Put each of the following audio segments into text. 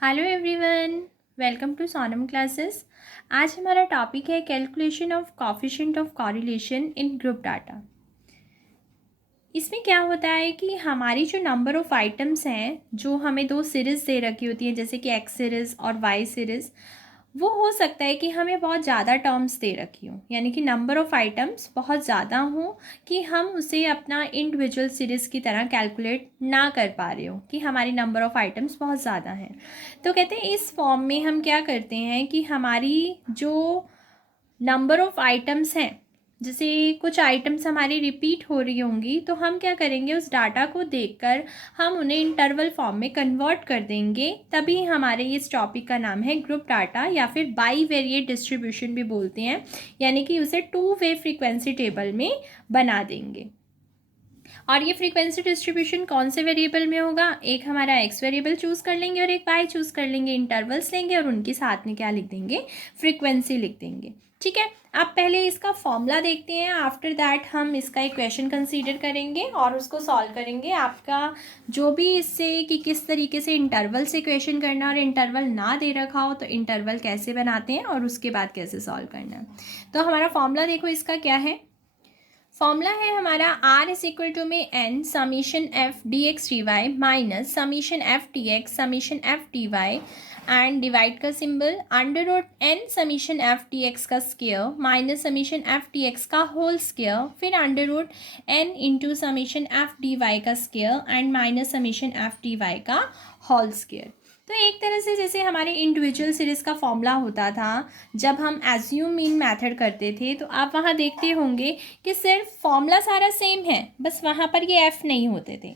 Hello everyone, welcome to Sonam classes. आज हमारा topic है calculation of coefficient of correlation in group data. इसमें क्या होता है कि हमारी जो नंबर ऑफ़ आइटम्स हैं, जो हमें दो सीरीज़ दे रखी होती हैं, जैसे कि एक्स सीरीज़ और वाई सीरीज़, वो हो सकता है कि हमें बहुत ज़्यादा टर्म्स दे रखी हों, यानी कि नंबर ऑफ़ आइटम्स बहुत ज़्यादा हों कि हम उसे अपना इंडिविजुअल सीरीज़ की तरह कैलकुलेट ना कर पा रहे हो कि हमारी नंबर ऑफ़ आइटम्स बहुत ज़्यादा हैं। तो कहते हैं इस फॉर्म में हम क्या करते हैं कि हमारी जो नंबर ऑफ़ आइटम्स हैं, जैसे कुछ आइटम्स हमारी रिपीट हो रही होंगी, तो हम क्या करेंगे, उस डाटा को देखकर हम उन्हें इंटरवल फॉर्म में कन्वर्ट कर देंगे। तभी हमारे इस टॉपिक का नाम है ग्रुप डाटा, या फिर बाईवेरिएट डिस्ट्रीब्यूशन भी बोलते हैं, यानी कि उसे टू वे फ्रीक्वेंसी टेबल में बना देंगे। और ये फ्रीक्वेंसी डिस्ट्रीब्यूशन कौन से वेरिएबल में होगा, एक हमारा एक्स वेरिएबल चूज़ कर लेंगे और एक वाई चूज़ कर लेंगे, इंटरवल्स लेंगे और उनके साथ में क्या लिख देंगे, फ्रीक्वेंसी लिख देंगे। ठीक है, अब पहले इसका फॉर्मूला देखते हैं, आफ्टर दैट हम इसका इक्वेशन कंसीडर करेंगे और उसको सॉल्व करेंगे। आपका जो भी इससे कि किस तरीके से इंटरवल से इक्वेशन करना और इंटरवल ना दे रखा हो तो इंटरवल कैसे बनाते हैं और उसके बाद कैसे सॉल्व करना है। तो हमारा फॉर्मूला देखो इसका क्या है। फॉर्मूला है हमारा r इज इक्वल टू में n summation F D x D Y minus summation F T X summation F T Y and divide का symbol under root n summation F T x का square minus summation F T x का whole square, फिर under root n into summation F D Y का square and minus summation F D Y का whole square. तो एक तरह से जैसे हमारे इंडिविजुअल सीरीज़ का फॉर्मूला होता था जब हम एज्यूम मीन मेथड करते थे, तो आप वहाँ देखते होंगे कि सिर्फ फॉर्मूला सारा सेम है, बस वहाँ पर ये एफ़ नहीं होते थे,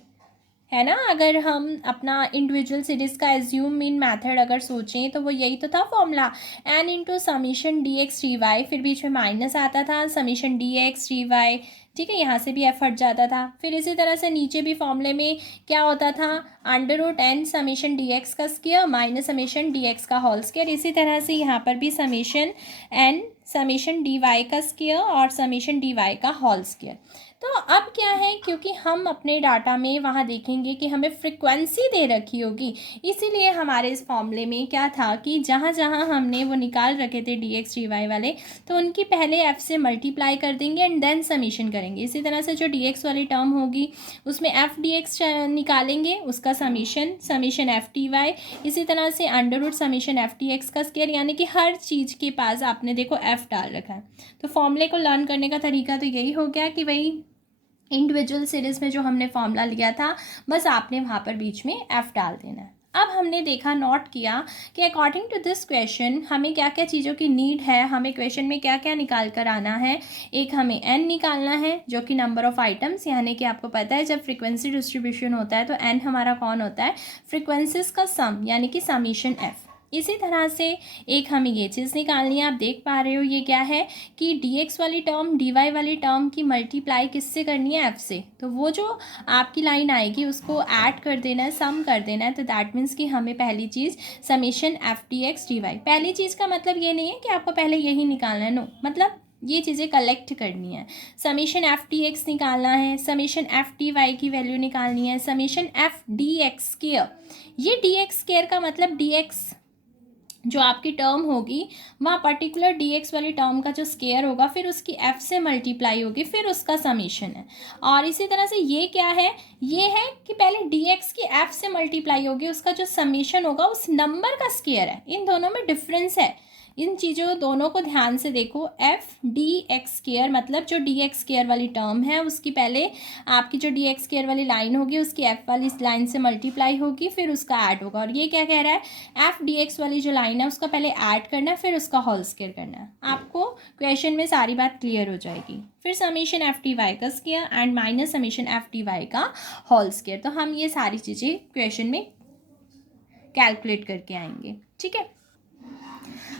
है ना। अगर हम अपना इंडिविजुअल सीरीज़ का एज्यूम मीन मेथड अगर सोचें तो वो यही तो था formula, n into summation D x D y, फिर बीच में माइनस आता था summation D x D y. ठीक है, यहाँ से भी एफ हट जाता था। फिर इसी तरह से नीचे भी फॉर्मूले में क्या होता था, under root N summation D X का square minus summation D X का होल स्क्वायर। इसी तरह से यहाँ पर भी summation N summation D Y का स्क्वायर और समीशन डी वाई का होल स्क्वायर। तो अब क्या है, क्योंकि हम अपने डाटा में वहाँ देखेंगे कि हमें फ्रिक्वेंसी दे रखी होगी, इसीलिए हमारे इस फॉर्मूले में क्या था कि जहाँ जहाँ हमने वो निकाल रखे थे डी एक्स डी वाई वाले, तो उनकी पहले एफ से मल्टीप्लाई कर देंगे एंड देन समीशन करेंगे। इसी तरह से जो डी एक्स वाली टर्म होगी उसमें एफ डी एक्स निकालेंगे, उसका summation summation F T y, इसी तरह से under root summation F T x का स्क्वायर, यानी कि हर चीज़ के पास आपने देखो एफ डाल रखा है। तो फॉर्मूले को लर्न करने का तरीका तो यही हो गया कि वही इंडिविजुअल सीरीज़ में जो हमने फॉर्मूला लिया था, बस आपने वहाँ पर बीच में एफ़ डाल देना है। अब हमने देखा, नोट किया कि अकॉर्डिंग टू दिस क्वेश्चन हमें क्या क्या चीज़ों की नीड है, हमें क्वेश्चन में क्या क्या निकाल कर आना है। एक हमें n निकालना है जो कि नंबर ऑफ़ आइटम्स, यानी कि आपको पता है जब फ्रीक्वेंसी डिस्ट्रीब्यूशन होता है तो n हमारा कौन होता है, फ्रीक्वेंसीज का सम, यानी कि समीशन f। इसी तरह से एक हमें ये चीज़ निकालनी है, आप देख पा रहे हो ये क्या है कि dx वाली टर्म dy वाली टर्म की मल्टीप्लाई किससे करनी है, f से। तो वो जो आपकी लाइन आएगी उसको ऐड कर देना है, सम कर देना है। तो दैट मीन्स कि हमें पहली चीज़ summation F D x D Y, पहली चीज़ का मतलब ये नहीं है कि आपको पहले यही निकालना है, नो, मतलब ये चीज़ें कलेक्ट करनी है। समीशन एफ टी एक्स निकालना है, समीशन एफ टी वाई की वैल्यू निकालनी है, summation F D x square, ये डी एक्स स्क्वायर का मतलब डी एक्स जो आपकी टर्म होगी वहाँ पर्टिकुलर डी एक्स वाली टर्म का जो स्केयर होगा फिर उसकी एफ से मल्टीप्लाई होगी, फिर उसका समीशन है। और इसी तरह से ये क्या है, ये है कि पहले डी एक्स की एफ से मल्टीप्लाई होगी, उसका जो समीशन होगा उस नंबर का स्केयर है। इन दोनों में डिफरेंस है, इन चीज़ों दोनों को ध्यान से देखो। एफ डी एक्स स्क्वायर मतलब जो डी एक्स स्क्वायर वाली टर्म है उसकी पहले आपकी जो डी एक्स स्क्वायर वाली लाइन होगी उसकी एफ वाली लाइन से मल्टीप्लाई होगी, फिर उसका ऐड होगा। और ये क्या कह रहा है, एफ डी एक्स वाली जो लाइन है उसका पहले ऐड करना है, फिर उसका होल स्क्वायर करना है। आपको क्वेश्चन में सारी बात क्लियर हो जाएगी। फिर समीशन एफ टी वाई का square and minus summation F T y का होल स्क्वायर। तो हम ये सारी चीज़ें क्वेश्चन में कैलकुलेट करके आएंगे। ठीक है,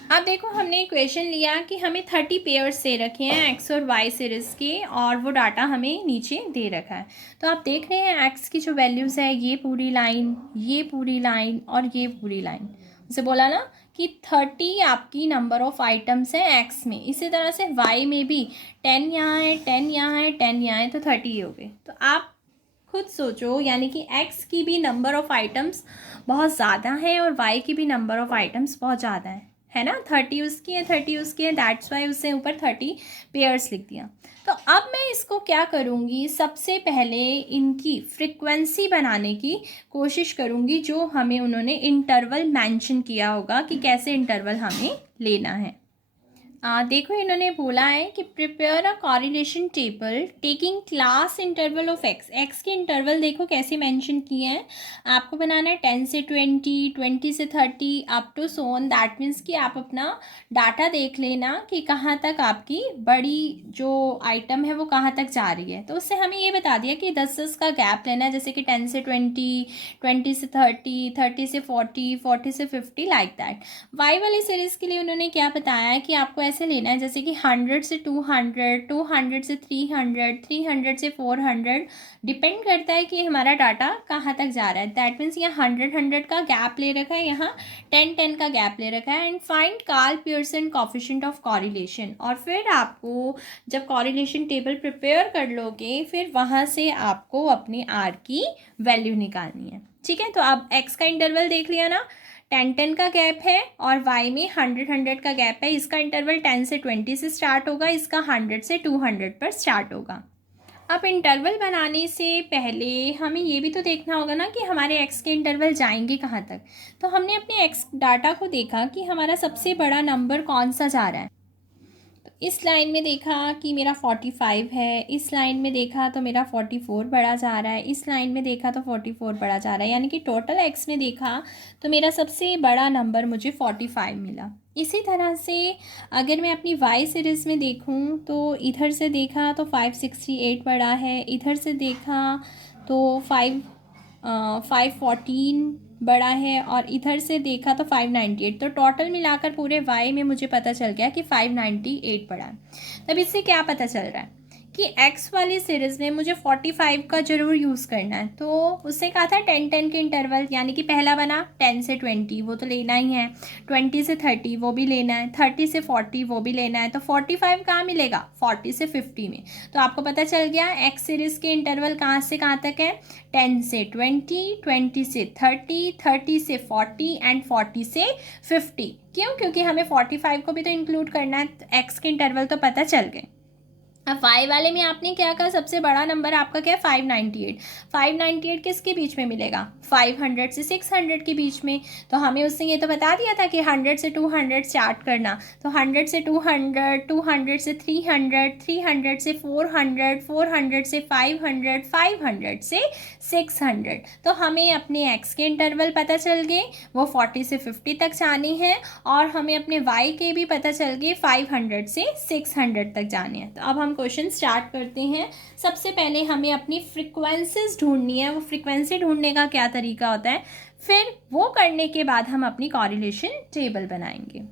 अब देखो हमने इक्वेशन लिया कि हमें 30 पेयर्स दे रखे हैं एक्स और वाई सीरीज़ के, और वो डाटा हमें नीचे दे रखा है। तो आप देख रहे हैं एक्स की जो वैल्यूज़ है, ये पूरी लाइन, ये पूरी लाइन और ये पूरी लाइन। उसे बोला ना कि 30 आपकी नंबर ऑफ़ आइटम्स हैं एक्स में। इसी तरह से वाई में भी 10 यहाँ है, 10 यहाँ है, 10 यहाँ है, तो 30 हो गए। तो आप खुद सोचो, यानी कि x की भी नंबर ऑफ़ आइटम्स बहुत ज़्यादा है और y की भी नंबर ऑफ़ आइटम्स बहुत ज़्यादा है ना। 30 उसकी है, 30 उसकी है, दैट्स वाई उससे ऊपर 30 पेयर्स लिख दिया। तो अब मैं इसको क्या करूँगी, सबसे पहले इनकी फ्रीक्वेंसी बनाने की कोशिश करूँगी, जो हमें उन्होंने इंटरवल मेंशन किया होगा कि कैसे इंटरवल हमें लेना है। देखो इन्होंने बोला है कि prepare a correlation table taking class interval of x के इंटरवल देखो कैसे मेंशन किए हैं। आपको बनाना है 10 से 20, 20 से 30 up to so on. That means कि आप अपना डाटा देख लेना कि कहाँ तक आपकी बड़ी जो आइटम है वो कहाँ तक जा रही है। तो उससे हमें ये बता दिया कि 10-10 का गैप लेना है, जैसे कि 10 से 20, 20 से 30, 30 से 40, 40 से 50, लाइक दैट। वाई वाली सीरीज़ के लिए उन्होंने क्या बताया है कि आपको ऐसे लेना है जैसे कि 100 से 200, 200 से 300, 300 से 400, डिपेंड करता है कि हमारा डाटा कहाँ तक जा रहा है। दैट मीन्स यहाँ 100 का गैप ले रखा है, यहाँ 10 का गैप ले रखा है। And find Karl Pearson coefficient of correlation. और फिर आपको जब कॉरिलेशन टेबल प्रिपेयर कर लोगे, फिर वहाँ से आपको अपनी आर की वैल्यू निकालनी है। ठीक है, तो अब एक्स का इंटरवल देख लिया ना, 10-10 का गैप है और y में 100-100 का गैप है। इसका इंटरवल 10 से 20 से स्टार्ट होगा, इसका 100 से 200 पर स्टार्ट होगा। अब इंटरवल बनाने से पहले हमें ये भी तो देखना होगा ना कि हमारे x के इंटरवल जाएंगे कहाँ तक। तो हमने अपने x डाटा को देखा कि हमारा सबसे बड़ा नंबर कौन सा जा रहा है। इस लाइन में देखा कि मेरा 45 है, इस लाइन में देखा तो मेरा 44 बढ़ा जा रहा है, इस लाइन में देखा तो 44 बढ़ा जा रहा है, यानी कि टोटल एक्स में देखा तो मेरा सबसे बड़ा नंबर मुझे 45 मिला। इसी तरह से अगर मैं अपनी वाई सीरीज़ में देखूं तो इधर से देखा तो 568 बढ़ा है, इधर से देखा तो 514 बड़ा है और इधर से देखा तो 598। तो टोटल मिलाकर पूरे वाई में मुझे पता चल गया कि 598 बड़ा है। तब इससे क्या पता चल रहा है कि एक्स वाली सीरीज़ में मुझे 45 का ज़रूर यूज़ करना है। तो उससे कहा था 10-10 के इंटरवल, यानी कि पहला बना 10 से 20 वो तो लेना ही है, 20 से 30 वो भी लेना है, 30 से 40 वो भी लेना है। तो 45 कहाँ मिलेगा, 40 से 50 में। तो आपको पता चल गया एक्स सीरीज़ के इंटरवल कहाँ से कहाँ तक है, 10 से 20, 20 से 30, 30 से 40 एंड 40 से 50। क्यों, क्योंकि हमें 45 को भी तो इंक्लूड करना है। तो एक्स के इंटरवल तो पता चल गए। अब वाई वाले में आपने क्या कहा, सबसे बड़ा नंबर आपका क्या है, 598। 598 किसके बीच में मिलेगा, 500 से 600 के बीच में। तो हमें उसने ये तो बता दिया था कि 100 से 200 स्टार्ट करना। तो 100 से 200, 200 से 300, 300 से 400, 400 से 500, 500 से 600। तो हमें अपने एक्स के इंटरवल पता चल गए, वो 40 से 50 तक जाने हैं, और हमें अपने वाई के भी पता चल गए 500 से 600 तक जाने हैं। तो अब हम क्वेश्चन स्टार्ट करते हैं। सबसे पहले हमें अपनी फ्रीक्वेंसीज ढूंढनी है। वो फ्रीक्वेंसी ढूंढने का क्या तरीका होता है, फिर वो करने के बाद हम अपनी कॉरिलेशन टेबल बनाएंगे।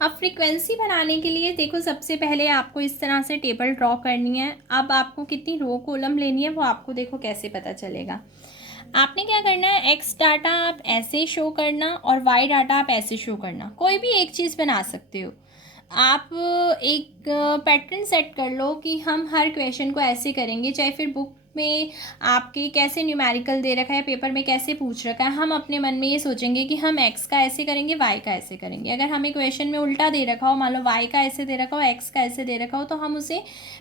अब फ्रीक्वेंसी बनाने के लिए देखो, सबसे पहले आपको इस तरह से टेबल ड्रॉ करनी है। अब आपको कितनी रो कॉलम लेनी है वो आपको देखो कैसे पता चलेगा। आपने क्या करना है, एक्स डाटा आप ऐसे शो करना और वाई डाटा आप ऐसे शो करना। कोई भी एक चीज़ बना सकते हो आप। एक पैटर्न सेट कर लो कि हम हर क्वेश्चन को ऐसे करेंगे, चाहे फिर बुक में आपके कैसे न्यूमेरिकल दे रखा है, पेपर में कैसे पूछ रखा है, हम अपने मन में ये सोचेंगे कि हम एक्स का ऐसे करेंगे, वाई का ऐसे करेंगे। अगर हमें क्वेश्चन में उल्टा दे रखा हो, मान लो वाई का ऐसे दे रखा हो, एक्स का ऐसे दे रखा हो, तो हम उसे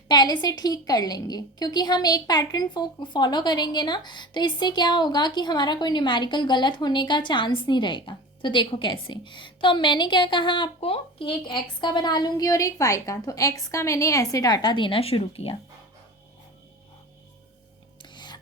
पहले से ठीक कर लेंगे, क्योंकि हम एक पैटर्न फॉलो करेंगे ना। तो इससे क्या होगा कि हमारा कोई न्यूमेरिकल गलत होने का चांस नहीं रहेगा। तो देखो कैसे। तो अब मैंने क्या कहा आपको कि एक एक्स का बना लूँगी और एक वाई का। तो एक्स का मैंने ऐसे डाटा देना शुरू किया।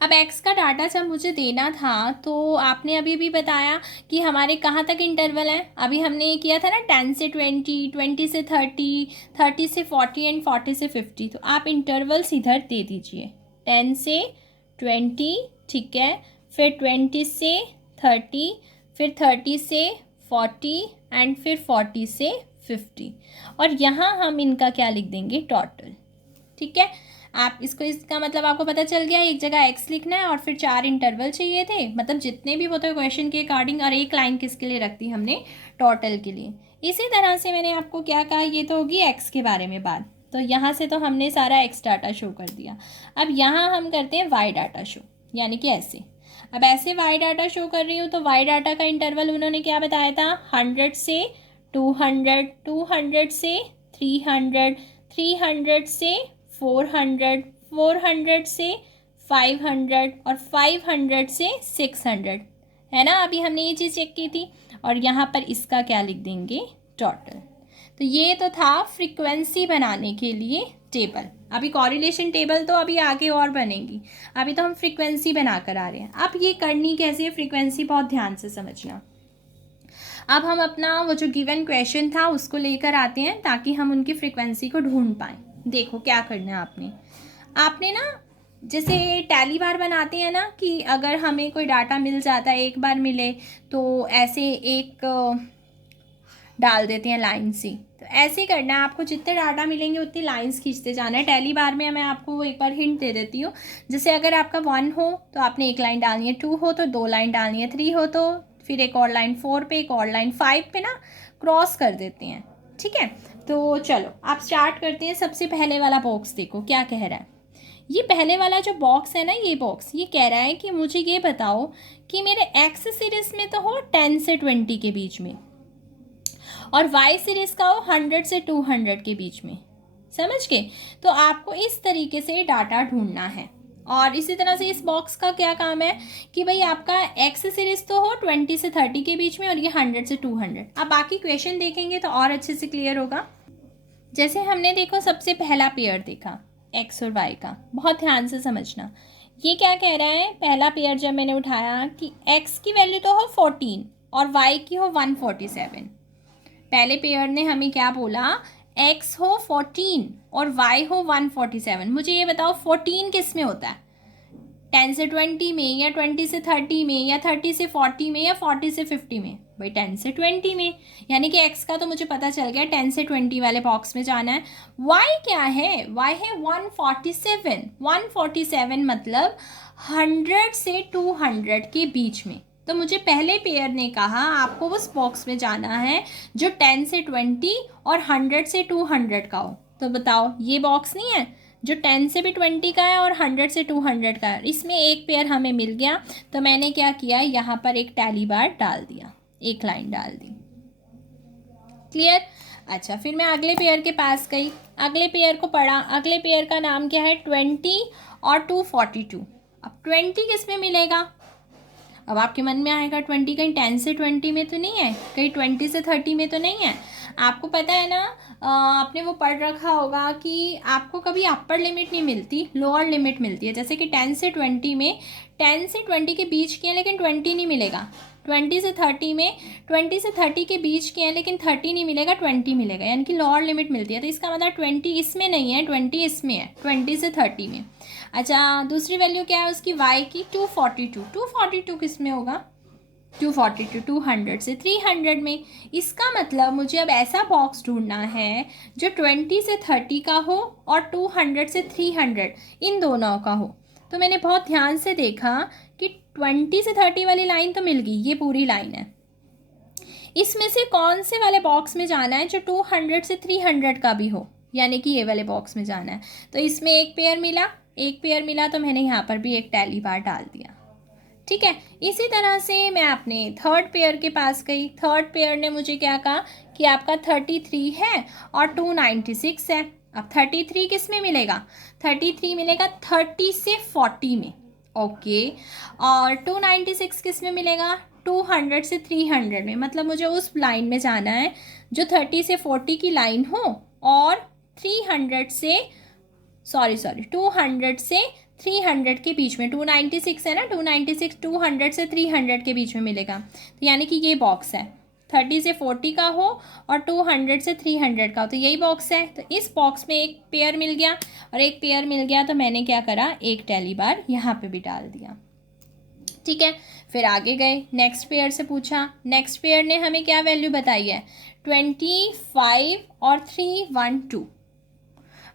अब एक्स का डाटा जब मुझे देना था तो आपने अभी भी बताया कि हमारे कहाँ तक इंटरवल है। अभी हमने ये किया था ना 10 से 20, 20 से 30, 30 से 40 एंड 40 से 50। तो आप इंटरवल्स इधर दे दीजिए, 10 से 20, ठीक है, फिर 20 से 30, फिर 30 से 40 एंड फिर 40 से 50। और यहाँ हम इनका क्या लिख देंगे, टोटल। ठीक है, आप इसको, इसका मतलब आपको पता चल गया, एक जगह एक्स लिखना है और फिर 4 इंटरवल चाहिए थे, मतलब जितने भी होते क्वेश्चन के अकॉर्डिंग, और एक लाइन किसके लिए रख दी हमने, टोटल के लिए। इसी तरह से मैंने आपको क्या कहा, ये तो होगी एक्स के बारे में बात। तो यहाँ से तो हमने सारा एक्स डाटा शो कर दिया। अब यहाँ हम करते हैं वाई डाटा शो। यानी कि ऐसे। अब ऐसे वाई डाटा शो कर रही हूँ तो वाई डाटा का इंटरवल उन्होंने क्या बताया था, 100 से 200, 200 से 300, 300 से 400, 400 से 500 और 500 से 600, है ना। अभी हमने ये चीज़ चेक की थी। और यहाँ पर इसका क्या लिख देंगे, टोटल। तो ये तो था फ्रीक्वेंसी बनाने के लिए टेबल। अभी कॉरिलेशन टेबल तो अभी आगे और बनेगी, अभी तो हम फ्रीक्वेंसी बनाकर आ रहे हैं। अब ये करनी कैसे है फ्रीक्वेंसी, बहुत ध्यान से समझना। अब हम अपना वो जो गिवन क्वेश्चन था उसको लेकर आते हैं ताकि हम उनकी फ्रीक्वेंसी को ढूंढ पाएँ। देखो क्या करना है आपने ना, जैसे टैली बार बनाते हैं ना, कि अगर हमें कोई डाटा मिल जाता है, एक बार मिले तो ऐसे एक डाल देते हैं लाइन सी। तो ऐसे ही करना है आपको, जितने डाटा मिलेंगे उतनी लाइंस खींचते जाना है। टैली बार में मैं आपको एक बार हिंट दे देती हूँ। जैसे अगर आपका 1 हो तो आपने एक लाइन डालनी है, 2 हो तो 2 लाइन डालनी है, 3 हो तो फिर एक और लाइन 4 पे, एक और लाइन 5 पे ना क्रॉस कर देते हैं। ठीक है, तो चलो आप स्टार्ट करते हैं। सबसे पहले वाला बॉक्स देखो क्या कह रहा है। ये पहले वाला जो बॉक्स है ना, ये बॉक्स ये कह रहा है कि मुझे ये बताओ कि मेरे एक्स सीरीज में तो हो 10 से 20 के बीच में, और वाई सीरीज का हो 100 से 200 के बीच में। समझ गए। तो आपको इस तरीके से डाटा ढूंढना है। और इसी तरह से इस बॉक्स का क्या काम है कि भाई आपका एक्स सीरीज तो हो 20 से 30 के बीच में, और ये 100 से 200। अब बाकी क्वेश्चन देखेंगे तो और अच्छे से क्लियर होगा। जैसे हमने देखो सबसे पहला पेयर देखा एक्स और वाई का, बहुत ध्यान से समझना। ये क्या कह रहा है, पहला पेयर जब मैंने उठाया कि एक्स की वैल्यू तो हो 14 और वाई की हो 147। पहले पेयर ने हमें क्या बोला, x हो 14 और y हो 147। मुझे ये बताओ 14 किस में होता है, 10 से 20 में, या 20 से 30 में, या 30 से 40 में, या 40 से 50 में। भाई 10 से 20 में, यानी कि x का तो मुझे पता चल गया 10 से 20 वाले बॉक्स में जाना है। y क्या है, y है 147। 147 मतलब 100 से 200 के बीच में। तो मुझे पहले पेयर ने कहा आपको उस बॉक्स में जाना है जो 10 से 20 और 100 से 200 का हो। तो बताओ ये बॉक्स नहीं है जो 10 से भी 20 का है और 100 से 200 का है, इसमें एक पेयर हमें मिल गया। तो मैंने क्या किया, यहाँ पर एक टैली बार डाल दिया, एक लाइन डाल दी। क्लियर। अच्छा, फिर मैं अगले पेयर के पास गई, अगले पेयर को पढ़ा। अगले पेयर का नाम क्या है, 20 और 242। अब 20 किस में मिलेगा, अब आपके मन में आएगा 20 कहीं 10 से 20 में तो नहीं है, कहीं 20 से 30 में तो नहीं है। आपको पता है ना, आपने वो पढ़ रखा होगा कि आपको कभी अपर लिमिट नहीं मिलती, लोअर लिमिट मिलती है। जैसे कि 10 से 20 में 10 से 20 के बीच के हैं लेकिन 20 नहीं मिलेगा। 20 से 30 में 20 से 30 के बीच के हैं लेकिन 30 नहीं मिलेगा, 20 मिलेगा, यानी कि लोअर लिमिट मिलती है। तो इसका मतलब 20 इसमें नहीं है, 20 इसमें है, 20 से 30 में। अच्छा, दूसरी वैल्यू क्या है उसकी, y की 242। 242 किस में होगा, 242 200 से 300 में। इसका मतलब मुझे अब ऐसा बॉक्स ढूंढना है जो 20 से 30 का हो और 200 से 300 इन दोनों का हो। तो मैंने बहुत ध्यान से देखा कि 20 से 30 वाली लाइन तो मिल गई, ये पूरी लाइन है। इसमें से कौन से वाले बॉक्स में जाना है जो 200 से 300 का भी हो, यानी कि ये वाले बॉक्स में जाना है। तो इसमें एक पेयर मिला, एक पेयर मिला, तो मैंने यहाँ पर भी एक टैली बार डाल दिया। ठीक है, इसी तरह से मैं अपने थर्ड पेयर के पास गई। थर्ड पेयर ने मुझे क्या कहा कि आपका 33 है और 296 है। अब 33 किस में मिलेगा, 33 मिलेगा 30 से 40 में। ओके, और 296 किस में मिलेगा, 200 से 300 में। मतलब मुझे उस लाइन में जाना है जो 30 से 40 की लाइन हो और 300 से 200 से 300 के बीच में। 296 है ना, 296 200 से 300 के बीच में मिलेगा। तो यानी कि ये बॉक्स है, 30 से 40 का हो और 200 से 300 का हो, तो यही बॉक्स है। तो इस बॉक्स में एक पेयर मिल गया और एक पेयर मिल गया, तो मैंने क्या करा, एक टैली बार यहाँ पे भी डाल दिया। ठीक है, फिर आगे गए, नेक्स्ट पेयर से पूछा। नेक्स्ट पेयर ने हमें क्या वैल्यू बताई है, 25 और 312।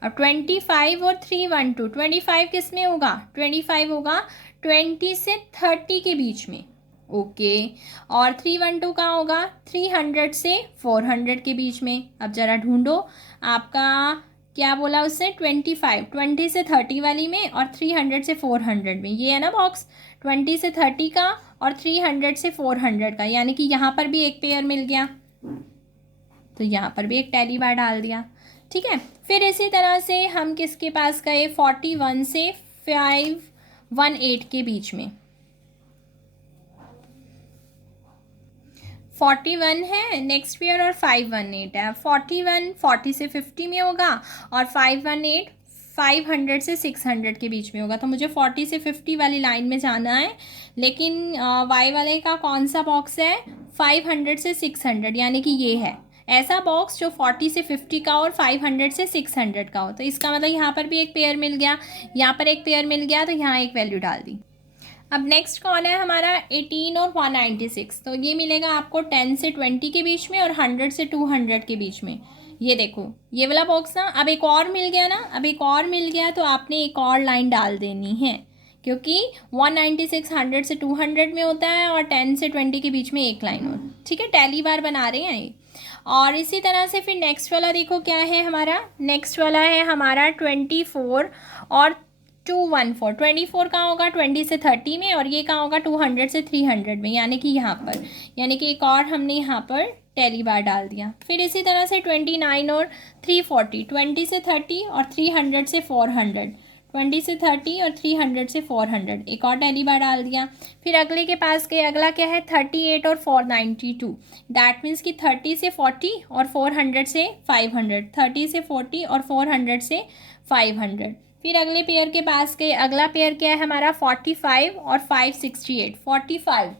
अब 25 और 312, 25 किस में होगा, 25 होगा 20 से 30 के बीच में। ओके, और 312 कहाँ होगा, 300 से 400 के बीच में। अब ज़रा ढूंढो, आपका क्या बोला उससे, 25, 20 से 30 वाली में और 300 से 400 में, ये है ना बॉक्स, 20 से 30 का और 300 से 400 का, यानी कि यहाँ पर भी एक पेयर मिल गया, तो यहाँ पर भी एक टैली बार डाल दिया। ठीक है, फिर इसी तरह से हम किसके पास गए, 41 से 518 के बीच में, 41 है नेक्स्ट पेयर और 518 है। 41 40 से 50 में होगा और 518 500 से 600 के बीच में होगा, तो मुझे 40 से 50 वाली लाइन में जाना है, लेकिन वाई वाले का कौन सा बॉक्स है, 500 से 600, यानी कि ये है ऐसा बॉक्स जो 40 से 50 का और 500 से 600 का हो, तो इसका मतलब यहाँ पर भी एक पेयर मिल गया, यहाँ पर एक पेयर मिल गया, तो यहाँ एक वैल्यू डाल दी। अब नेक्स्ट कौन है हमारा, 18 और 196, तो ये मिलेगा आपको 10 से 20 के बीच में और 100 से 200 के बीच में। ये देखो ये वाला बॉक्स ना, अब एक और मिल गया ना, अब एक और मिल गया तो आपने एक और लाइन डाल देनी है, क्योंकि 196 100 से 200 में होता है और 10 से 20 के बीच में एक लाइन और, ठीक है, टैली बार बना रहे हैं ये। और इसी तरह से फिर नेक्स्ट वाला देखो क्या है हमारा, नेक्स्ट वाला है हमारा 24 और 214, 24 कहाँ होगा 20 से 30 में और ये कहाँ होगा 200 से 300 में, यानी कि यहाँ पर, यानी कि एक और हमने यहाँ पर टैली बार डाल दिया। फिर इसी तरह से 29 और 340, 20 से 30 और 300 से 400, 20 से 30 और 300 से 400, एक और टैली बार डाल दिया। फिर अगले के पास के अगला क्या है, 38 और 492, दैट मीन्स कि 30 से 40 और 400 से 500, 30 से 40 और 400 से 500। फिर अगले पेयर के पास के अगला पेयर क्या है हमारा, 45 और 568,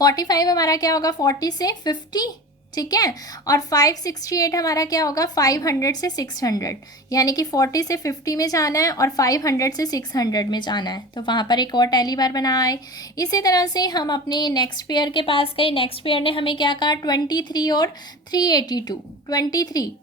45 हमारा क्या होगा 40 से 50, ठीक है, और 568 हमारा क्या होगा 500 से 600, यानी कि 40 से 50 में जाना है और 500 से 600 में जाना है, तो वहाँ पर एक और टैली बार बना है। इसी तरह से हम अपने नेक्स्ट पेयर के पास गए, नेक्स्ट पेयर ने हमें क्या कहा, 23 और 382,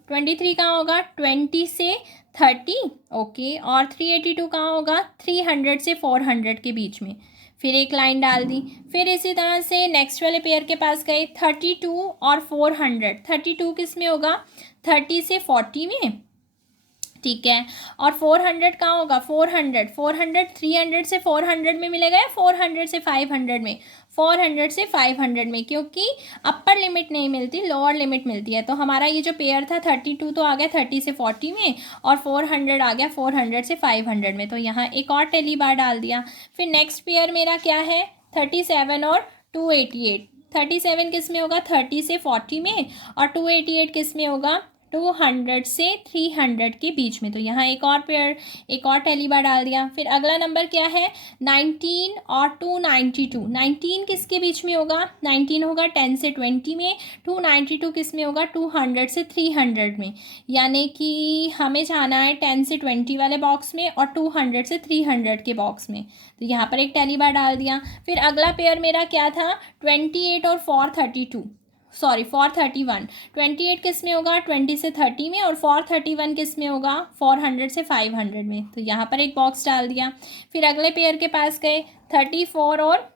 23 कहाँ होगा 20 से 30, ओके, और 382 कहाँ होगा 300 से 400 के बीच में, फिर एक लाइन डाल दी। फिर इसी तरह से नेक्स्ट वाले पेयर के पास गए, 32 और 400, 32 किस में होगा 30 से 40 में, ठीक है, और 400 कहाँ होगा 400 300 से 400 में मिलेगा या 400 से 500 में, 400 से 500 में, क्योंकि अपर लिमिट नहीं मिलती लोअर लिमिट मिलती है, तो हमारा ये जो पेयर था 32 तो आ गया 30 से 40 में और 400 आ गया 400 से 500 में, तो यहाँ एक और टैली बार डाल दिया। फिर नेक्स्ट पेयर मेरा क्या है 37 और 288, 37 किस में होगा 30 से 40 में और 288 किस में होगा 200 से 300 के बीच में, तो यहाँ एक और पेयर एक और टैली बार डाल दिया। फिर अगला नंबर क्या है 19 और 292, 19 किसके बीच में होगा 19 होगा 10 से 20 में, 292 किस में होगा 200 से 300 में, यानी कि हमें जाना है 10 से 20 वाले बॉक्स में और 200 से 300 के बॉक्स में, तो यहाँ पर एक टैली बार डाल दिया। फिर अगला पेयर मेरा क्या था 28 और 431, 28 किस में होगा 20 से 30 में और 431 किस में होगा 400 से 500 में, तो यहाँ पर एक बॉक्स डाल दिया। फिर अगले पेयर के पास गए 34 और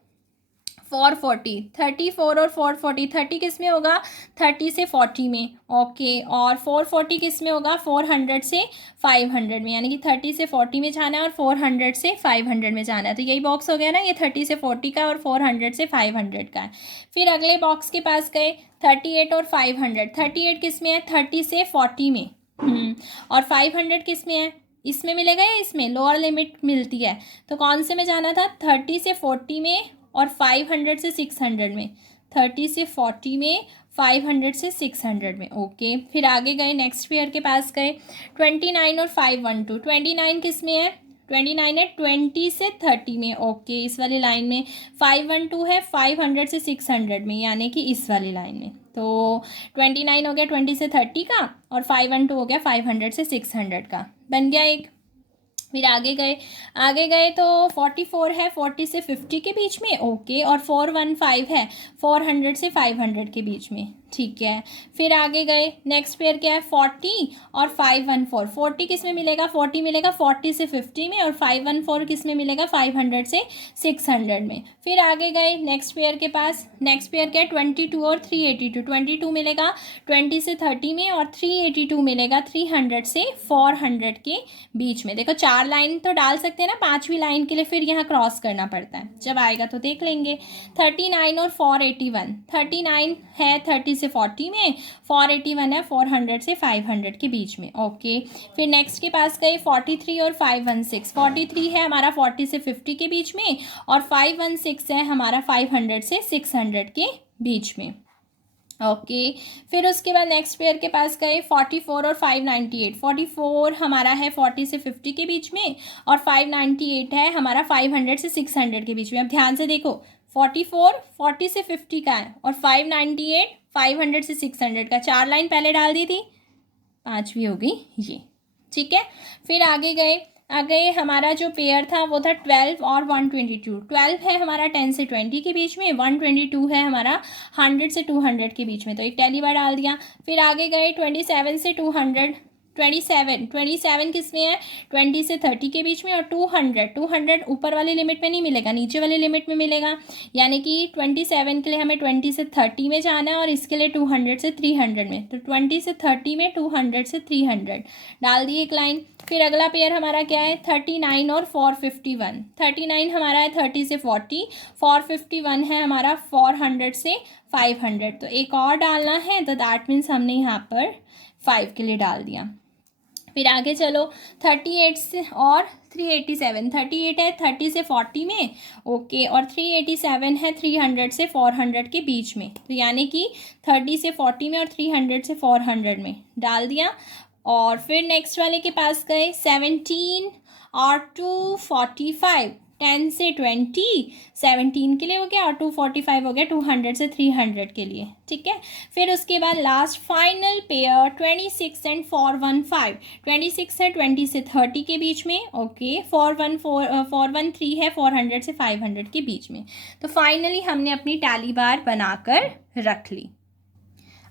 440, 30 किस में होगा 30 से 40 में, ओके, और 440 किस में होगा 400 से 500 में, यानी कि 30 से 40 में जाना है और 400 से 500 में जाना है, तो यही बॉक्स हो गया ना, ये 30 से 40 का और 400 से 500 का है। फिर अगले बॉक्स के पास गए 38 और 500, 38 किस में है 30 से 40 में, और 500 किस में है इसमें मिलेगा या इसमें लोअर लिमिट मिलती है, तो कौन से में जाना था 30 से 40 में और 500 से 600 में, 30 से 40 में 500 से 600 में, ओके। फिर आगे गए नेक्स्ट पेयर के पास गए 29 और 512, 29 किस में है 29 है 20 से 30 में, ओके, इस वाली लाइन में, 512 है 500 से 600 में, यानी कि इस वाली लाइन में, तो 29 हो गया 20 से 30 का और 512 हो गया 500 से 600 का, बन गया एक। फिर आगे गए तो 44 है 40 से 50 के बीच में, ओके। और 415 है 400 से 500 के बीच में, ठीक है। फिर आगे गए, नेक्स्ट पेयर क्या है 40 और 514। 40 किस में मिलेगा, 40 मिलेगा 40 से 50 में, और 514 किस में मिलेगा 500 से 600 में। फिर आगे गए नेक्स्ट पेयर के पास, नेक्स्ट पेयर क्या है 22 और 382। 22 मिलेगा 20 से 30 में, और 382 मिलेगा 300 से 400 के बीच में। देखो 4 लाइन तो डाल सकते हैं ना, 5वीं लाइन के लिए फिर यहाँ क्रॉस करना पड़ता है, जब आएगा तो देख लेंगे। 39 और 481। 39 है 30 से 40 में, 481 है 400 से 500 के बीच में, ओके। फिर नेक्स्ट के पास गए 43 और 516। 43 है हमारा 40 से 50 के बीच में, और 516 है हमारा 500 से 600 के बीच में, ओके। फिर उसके बाद नेक्स्ट पेयर के पास गए 44 और 598। 44 हमारा है 40 से 50 के बीच में, और 598 है हमारा 500 से 600 के बीच में। अब ध्यान से देखो 44 40 से 50 का है, और 598 500 से 600 का। 4 लाइन पहले डाल दी थी, 5वीं हो गई ये, ठीक है। फिर आगे हमारा जो पेयर था वो था 12 और 122। 12 है हमारा 10 से 20 के बीच में, 122 है हमारा 100 से 200 के बीच में, तो एक टैली बार डाल दिया। फिर आगे गए 27 से 200। 27 किस में है 20 से 30 के बीच में, और 200 ऊपर वाली लिमिट में नहीं मिलेगा, नीचे वाली लिमिट में मिलेगा। यानी कि 27 के लिए हमें 20 से 30 में जाना है, और इसके लिए 200 से 300 में। तो 20 से 30 में 200 से 300 डाल दी एक लाइन। फिर अगला पेयर हमारा क्या है 39 और 451। 39 हमारा है 30 से 40, 451 है हमारा 400 से 500। तो एक और डालना है, तो दैट मीन्स हमने यहाँ पर 5 के लिए डाल दिया। फिर आगे चलो 38 से और 387। 38 है 30 से 40 में, ओके। और 387 है 300 से 400 के बीच में, तो यानी कि 30 से 40 में और 300 से 400 में डाल दिया। और फिर नेक्स्ट वाले के पास गए 17 और 245। 10 से 20 17 के लिए हो गया, और 245 हो गया 200 से 300 के लिए, ठीक है। फिर उसके बाद लास्ट फाइनल पेयर 26 एंड 415। 26 है 20 से 30 के बीच में, ओके। 413 है 400 से 500 के बीच में। तो फाइनली हमने अपनी टैली बार बनाकर रख ली।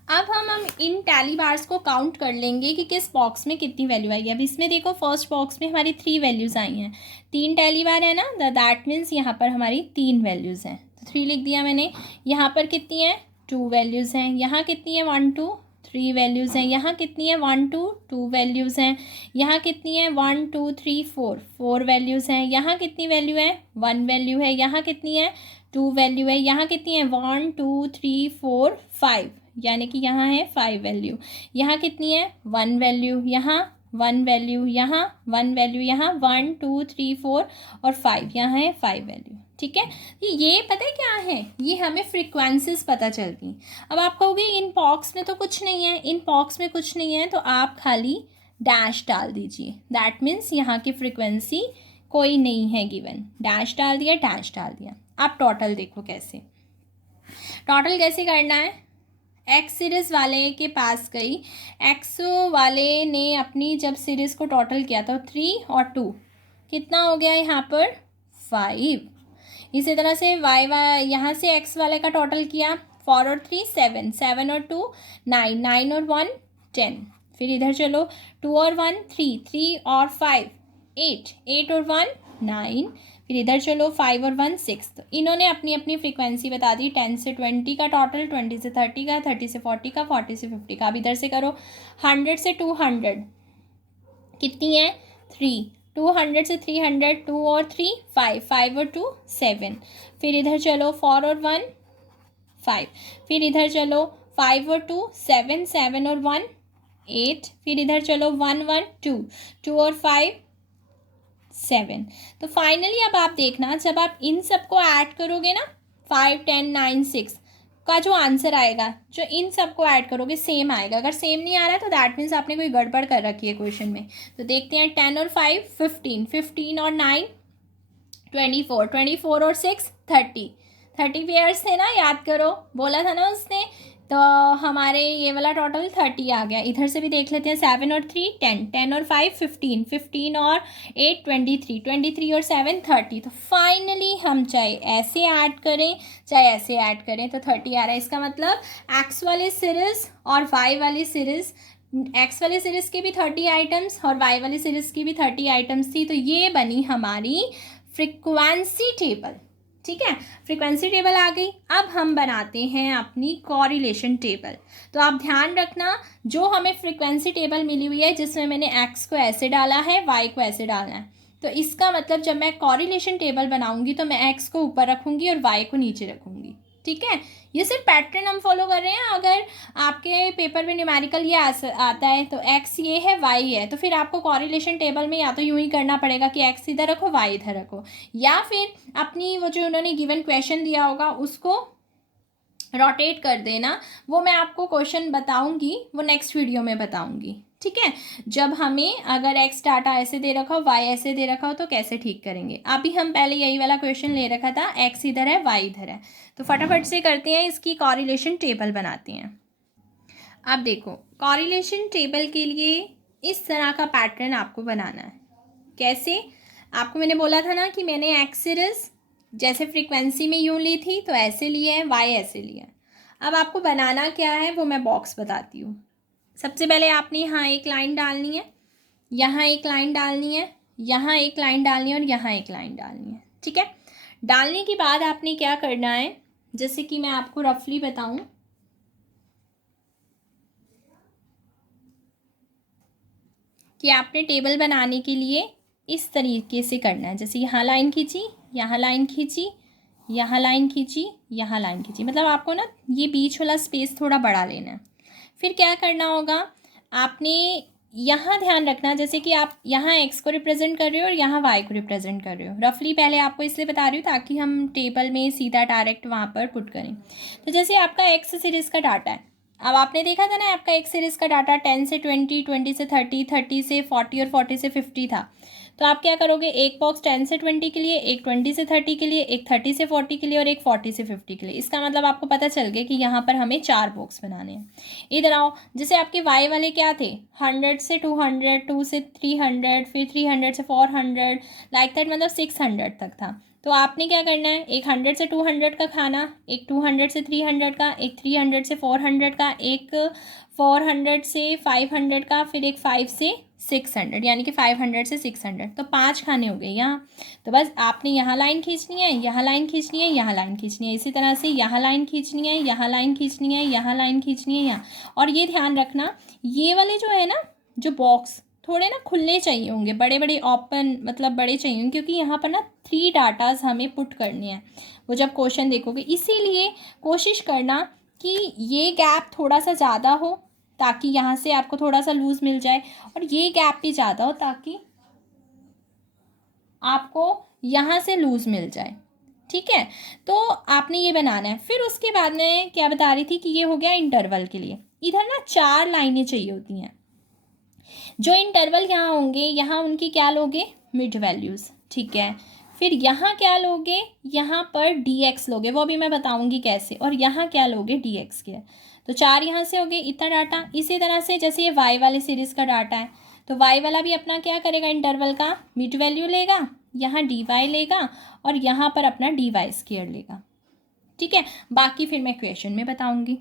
अब हम इन टैली बार्स को काउंट कर लेंगे कि किस बॉक्स में कितनी वैल्यू आई है। अब इसमें देखो फर्स्ट बॉक्स में हमारी 3 वैल्यूज़ आई हैं, 3 टैली बार है ना, दैट मीन्स यहाँ पर हमारी 3 वैल्यूज़ हैं, तो 3 लिख दिया मैंने। यहाँ पर कितनी है 2 वैल्यूज़ हैं, यहाँ कितनी है 1 2 3 वैल्यूज़ हैं, यहाँ कितनी है 1 2 2 वैल्यूज़ हैं, यहाँ कितनी है 1 2 3 4 4 वैल्यूज़ हैं, यहाँ कितनी वैल्यू है 1 वैल्यू है, यहाँ कितनी है 2 वैल्यू है, यहाँ कितनी है 1 2 3 4 5, यानी कि यहाँ है 5 वैल्यू। यहाँ कितनी है 1 वैल्यू, यहाँ 1 वैल्यू, यहाँ 1 वैल्यू, यहाँ 1 2 3 4 और 5, यहाँ है 5 वैल्यू, ठीक है। ये पता है क्या है, ये हमें फ्रीक्वेंसीज पता चलती। अब आप कहोगे इन बॉक्स में तो कुछ नहीं है, इन बॉक्स में कुछ नहीं है, तो आप खाली डैश डाल दीजिए, दैट मीन्स यहाँ की फ्रीक्वेंसी कोई नहीं है गिवन। डैश डाल दिया, डैश डाल दिया। आप टोटल देखो कैसे, टोटल कैसे करना है। एक्स सीरीज़ वाले के पास गई, एक्स वाले ने अपनी जब सीरीज़ को टोटल किया तो 3 और 2 कितना हो गया यहाँ पर 5। इसी तरह से वाई यहाँ से एक्स वाले का टोटल किया 4 और 3 7, 7 और 2 9, 9 और 1 10। फिर इधर चलो 2 और 1 3, 3 और 5 8, 8 और 1 9। फिर इधर चलो 5 और 1 6। तो इन्होंने अपनी अपनी फ्रीक्वेंसी बता दी, 10 से 20 का टोटल, 20 से 30 का, 30 से 40 का, 40 से 50 का। अब इधर से करो 100 से 200 कितनी है 3, 200 से 300 2 और 3 5, 5 और 2 7। फिर इधर चलो 4 और 1 5। फिर इधर चलो 5 और 2 7, 7 और 1 8। फिर इधर चलो 1 1 2, 2 और 5 7। तो फाइनली अब आप देखना, जब आप इन सबको ऐड करोगे ना 5 10 9 6 का जो आंसर आएगा, जो इन सबको ऐड करोगे सेम आएगा। अगर सेम नहीं आ रहा है तो दैट मीन्स आपने कोई गड़बड़ कर रखी है क्वेश्चन में। तो देखते हैं 10 और 5 15, 15 और 9 24, 24 और 6 30 पेयर्स थे ना, याद करो, बोला था ना उसने तो हमारे ये वाला टोटल 30 आ गया। इधर से भी देख लेते हैं, 7 और 3 10, 10 और 5 15, 15 और 8 23, 23 और 7 30। तो फाइनली हम चाहे ऐसे ऐड करें चाहे ऐसे ऐड करें तो 30 आ रहा है। इसका मतलब एक्स वाली सीरीज़ और वाई वाली सीरीज़, एक्स वाली सीरीज़ की भी 30 आइटम्स और वाई वाली सीरीज़ की भी 30 आइटम्स थी। तो ये बनी हमारी फ्रीक्वेंसी टेबल। ठीक है, फ्रीक्वेंसी टेबल आ गई। अब हम बनाते हैं अपनी कॉरिलेशन टेबल। तो आप ध्यान रखना, जो हमें फ्रीक्वेंसी टेबल मिली हुई है जिसमें मैंने एक्स को ऐसे डाला है, वाई को ऐसे डालना है, तो इसका मतलब जब मैं कॉरिलेशन टेबल बनाऊंगी तो मैं एक्स को ऊपर रखूंगी और वाई को नीचे रखूंगी। ठीक है, ये सिर्फ पैटर्न हम फॉलो कर रहे हैं। अगर आपके पेपर में न्यूमेरिकल ये आता है तो एक्स ये है वाई है, तो फिर आपको कॉरिलेशन टेबल में या तो यूँ ही करना पड़ेगा कि एक्स इधर रखो वाई इधर रखो, या फिर अपनी वो जो उन्होंने गिवन क्वेश्चन दिया होगा उसको रोटेट कर देना। वो मैं आपको क्वेश्चन बताऊंगी, वो नेक्स्ट वीडियो में बताऊंगी। ठीक है, जब हमें अगर एक्स डाटा ऐसे दे रखा हो वाई ऐसे दे रखा हो तो कैसे ठीक करेंगे। अभी हम पहले यही वाला क्वेश्चन ले रखा था, एक्स इधर है वाई इधर है, तो फटाफट से करते हैं, इसकी कॉरिलेशन टेबल बनाते हैं। अब देखो, कॉरिलेशन टेबल के लिए इस तरह का पैटर्न आपको बनाना है। कैसे, आपको मैंने बोला था ना कि मैंने एक्स सीरीज जैसे फ्रीक्वेंसी में यूँ ली थी तो ऐसे लिए है, वाई ऐसे लिया है। अब आपको बनाना क्या है वो मैं बॉक्स बताती हूँ। सबसे पहले आपने यहाँ एक लाइन डालनी है, यहाँ एक लाइन डालनी है, यहाँ एक लाइन डालनी है और यहाँ एक लाइन डालनी है। ठीक है, डालने के बाद आपने क्या करना है, जैसे कि मैं आपको रफली बताऊँ कि आपने टेबल बनाने के लिए इस तरीके से करना है। जैसे यहाँ लाइन खींची, यहाँ लाइन खींची, यहाँ लाइन खींची, यहाँ लाइन खींची, मतलब आपको ना ये बीच वाला स्पेस थोड़ा बड़ा लेना है। फिर क्या करना होगा, आपने यहाँ ध्यान रखना, जैसे कि आप यहाँ एक्स को रिप्रेजेंट कर रहे हो और यहाँ वाई को रिप्रेजेंट कर रहे हो। रफली पहले आपको इसलिए बता रही हूँ ताकि हम टेबल में सीधा डायरेक्ट वहाँ पर पुट करें। तो जैसे आपका एक्स सीरीज़ का डाटा है, अब आपने देखा था ना आपका एक सीरीज़ का डाटा 10 से 20, 20 से 30, 30 से 40 और 40 से 50 था। तो आप क्या करोगे, एक बॉक्स 10 से 20 के लिए, एक 20 से 30 के लिए, एक 30 से 40 के लिए और एक 40 से 50 के लिए। इसका मतलब आपको पता चल गया कि यहाँ पर हमें 4 बॉक्स बनाने हैं। इधर आओ, जैसे आपके वाई वाले क्या थे, 100 से 200, 2 से 300, फिर 300 से 400, लाइक दैट, मतलब 600 तक था। तो आपने क्या करना है, एक 100 से 200 का खाना, एक 200 से 300 का, एक 300 से 400 का, एक 400 से 500 का, फिर एक 5 से 600, यानी कि 500 से 600, तो 5 खाने हो गए यहाँ। तो बस आपने यहाँ लाइन खींचनी है, यहाँ लाइन खींचनी है, यहाँ लाइन खींचनी है, इसी तरह से यहाँ लाइन खींचनी है, यहाँ लाइन खींचनी है, यहाँ लाइन खींचनी है, यहाँ। और ये ध्यान रखना, ये वाले जो है ना, जो बॉक्स थोड़े ना खुले चाहिए होंगे, बड़े बड़े ओपन, मतलब बड़े चाहिए होंगे, क्योंकि यहाँ पर ना 3 डाटाज हमें पुट करने हैं वो जब क्वेश्चन देखोगे। इसीलिए कोशिश करना कि ये गैप थोड़ा सा ज़्यादा हो ताकि यहाँ से आपको थोड़ा सा लूज़ मिल जाए, और ये गैप भी ज़्यादा हो ताकि आपको यहाँ से लूज़ मिल जाए। ठीक है, तो आपने ये बनाना है। फिर उसके बाद मैं क्या बता रही थी कि ये हो गया इंटरवल के लिए। इधर ना 4 लाइनें चाहिए होती हैं। जो इंटरवल यहाँ होंगे, यहाँ उनकी क्या लोगे, मिड वैल्यूज़। ठीक है, फिर यहाँ क्या लोगे, यहाँ पर डी एक्स लोगे, वो भी मैं बताऊँगी कैसे, और यहाँ क्या लोगे, डी एक्स के। तो 4 यहाँ से हो गए, इतना डाटा। इसी तरह से जैसे ये वाई वाले सीरीज़ का डाटा है, तो वाई वाला भी अपना क्या करेगा, इंटरवल का मिड वैल्यू लेगा, यहाँ डी वाई लेगा और यहाँ पर अपना डी वाई स्क्वायर लेगा। ठीक है, बाकी फिर मैं क्वेश्चन में बताऊँगी।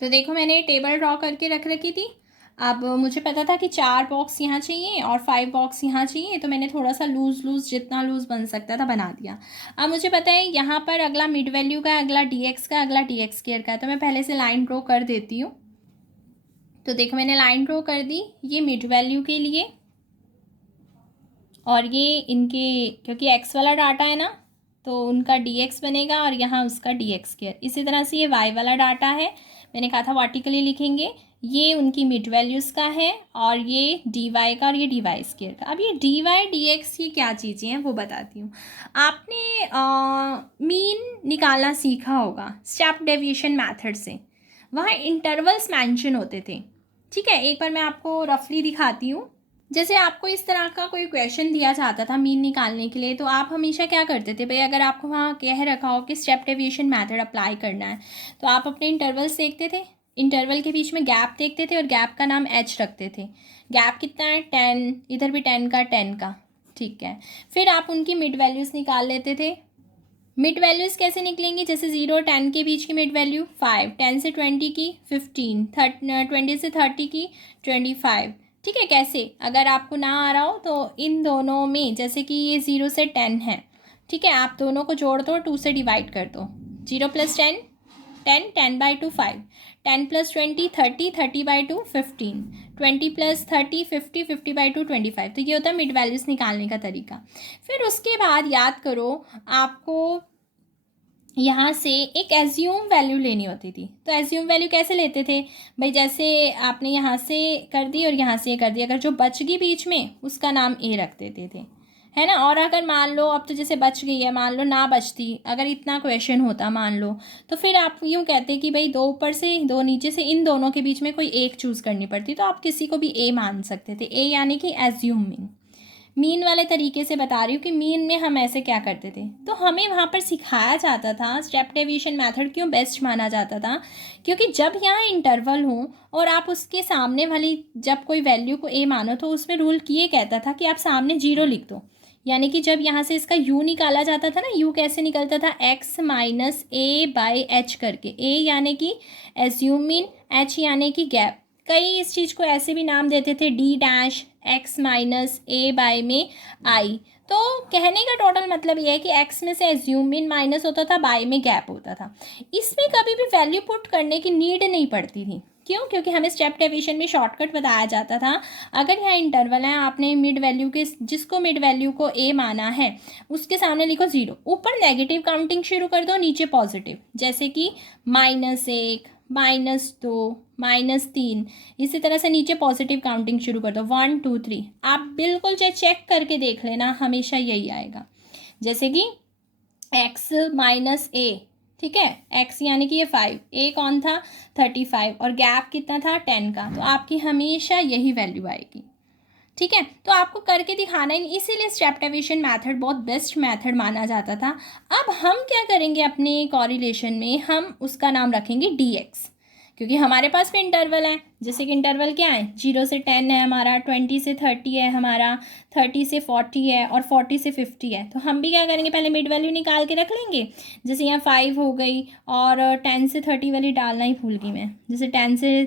तो देखो, मैंने टेबल ड्रॉ करके रख रखी थी। अब मुझे पता था कि 4 बॉक्स यहाँ चाहिए और 5 बॉक्स यहाँ चाहिए, तो मैंने थोड़ा सा लूज़ जितना लूज़ बन सकता था बना दिया। अब मुझे पता है यहाँ पर अगला मिड वैल्यू का, अगला डी एक्स का, अगला डी एक्स स्क्वायर का है, तो मैं पहले से लाइन ड्रॉ कर देती हूँ। तो देखो, मैंने लाइन ड्रॉ कर दी, ये मिड वैल्यू के लिए, और ये इनके, क्योंकि एक्स वाला डाटा है ना तो उनका डी एक्स बनेगा और यहाँ उसका डी एक्स स्क्वायर। इसी तरह से ये वाई वाला डाटा है, मैंने कहा था वर्टिकली लिखेंगे, ये उनकी मिड वैल्यूज़ का है, और ये डी वाई का और ये डी वाई स्क्वायर का। अब ये डी वाई डी एक्स ये क्या चीज़ें हैं वो बताती हूँ। आपने मीन निकालना सीखा होगा स्टेप डेविएशन मेथड से, वहाँ इंटरवल्स मेंशन होते थे। ठीक है, एक बार मैं आपको रफली दिखाती हूँ। जैसे आपको इस तरह का कोई क्वेश्चन दिया जाता था मीन निकालने के लिए, तो आप हमेशा क्या करते थे भाई, अगर आपको वहाँ कह रखा हो कि स्टेप डेविएशन मेथड अप्लाई करना है, तो आप अपने इंटरवल्स देखते थे, इंटरवल के बीच में गैप देखते थे और गैप का नाम एच रखते थे। गैप कितना है 10, इधर भी 10 का, ठीक है। फिर आप उनकी मिड वैल्यूज़ निकाल लेते थे। मिड वैल्यूज़ कैसे निकलेंगी, जैसे 0 और 10 के बीच की मिड वैल्यू 5, 10 से 20 की 15, 20 से 30 की 25, ठीक है। कैसे, अगर आपको ना आ रहा हो तो इन दोनों में, जैसे कि ये 0 से 10 है, ठीक है, आप दोनों को जोड़ दो, 2 से डिवाइड कर दो। 0 + 10 10, 10/2 5, 10 + 20 30, 30/2 15, 20 + 30 50, 50/2 25। तो ये होता है मिड वैल्यूज़ निकालने का तरीका। फिर उसके बाद याद करो, आपको यहाँ से एक एज्यूम वैल्यू लेनी होती थी। तो एज्यूम वैल्यू कैसे लेते थे भाई, जैसे आपने यहाँ से कर दी और यहाँ से कर दी, अगर जो बच गई बीच में उसका नाम ए रख देते थे, है ना। और अगर मान लो अब तो जैसे बच गई है, मान लो ना बचती, अगर इतना क्वेश्चन होता मान लो, तो फिर आप यूँ कहते कि भाई 2 ऊपर से 2 नीचे से, इन दोनों के बीच में कोई एक चूज़ करनी पड़ती, तो आप किसी को भी ए मान सकते थे। ए यानी कि एज्यूमिंग। मीन वाले तरीके से बता रही हूँ कि मीन में हम ऐसे क्या करते थे, तो हमें वहाँ पर सिखाया जाता था स्टेप डेविएशन मेथड क्यों बेस्ट माना जाता था, क्योंकि जब यहाँ इंटरवल हो और आप उसके सामने वाली जब कोई वैल्यू को ए मानो, तो उसमें रूल ये कहता था कि आप सामने 0 लिख दो। यानी कि जब यहाँ से इसका u निकाला जाता था ना, u कैसे निकलता था, x - a/h करके। a यानी कि एज्यूम मीन, h यानी कि गैप। कई इस चीज़ को ऐसे भी नाम देते थे, d-x - a/, में i। तो कहने का टोटल मतलब ये है कि x में से एज्यूम मीन माइनस होता था, बाई में गैप होता था। इसमें कभी भी वैल्यू पुट करने की नीड नहीं पड़ती थी। क्यों, क्योंकि हमें स्टेप डेविएशन में शॉर्टकट बताया जाता था। अगर यहाँ इंटरवल है, आपने मिड वैल्यू के, जिसको मिड वैल्यू को ए माना है, उसके सामने लिखो 0, ऊपर नेगेटिव काउंटिंग शुरू कर दो, नीचे पॉजिटिव, जैसे कि -1 -2 -3, इसी तरह से नीचे पॉजिटिव काउंटिंग शुरू कर दो, 1 2 3। आप बिल्कुल चेक करके देख लेना, हमेशा यही आएगा। जैसे कि x - a, ठीक है, x यानी कि ये 5, a कौन था 35, और गैप कितना था 10 का, तो आपकी हमेशा यही वैल्यू आएगी, ठीक है। तो आपको करके दिखाना है, इसीलिए स्टेप डेविएशन मेथड बहुत बेस्ट मेथड माना जाता था। अब हम क्या करेंगे अपने कॉरिलेशन में, हम उसका नाम रखेंगे dx, क्योंकि हमारे पास भी इंटरवल है। जैसे कि इंटरवल क्या है, 0 से 10 है हमारा, 20 से 30 है हमारा, 30 से 40 है, और 40 से 50 है। तो हम भी क्या करेंगे, पहले मिड वैल्यू निकाल के रख लेंगे। जैसे यहाँ 5 हो गई, और 10 से 30 वाली डालना ही भूल गई मैं, जैसे 10 से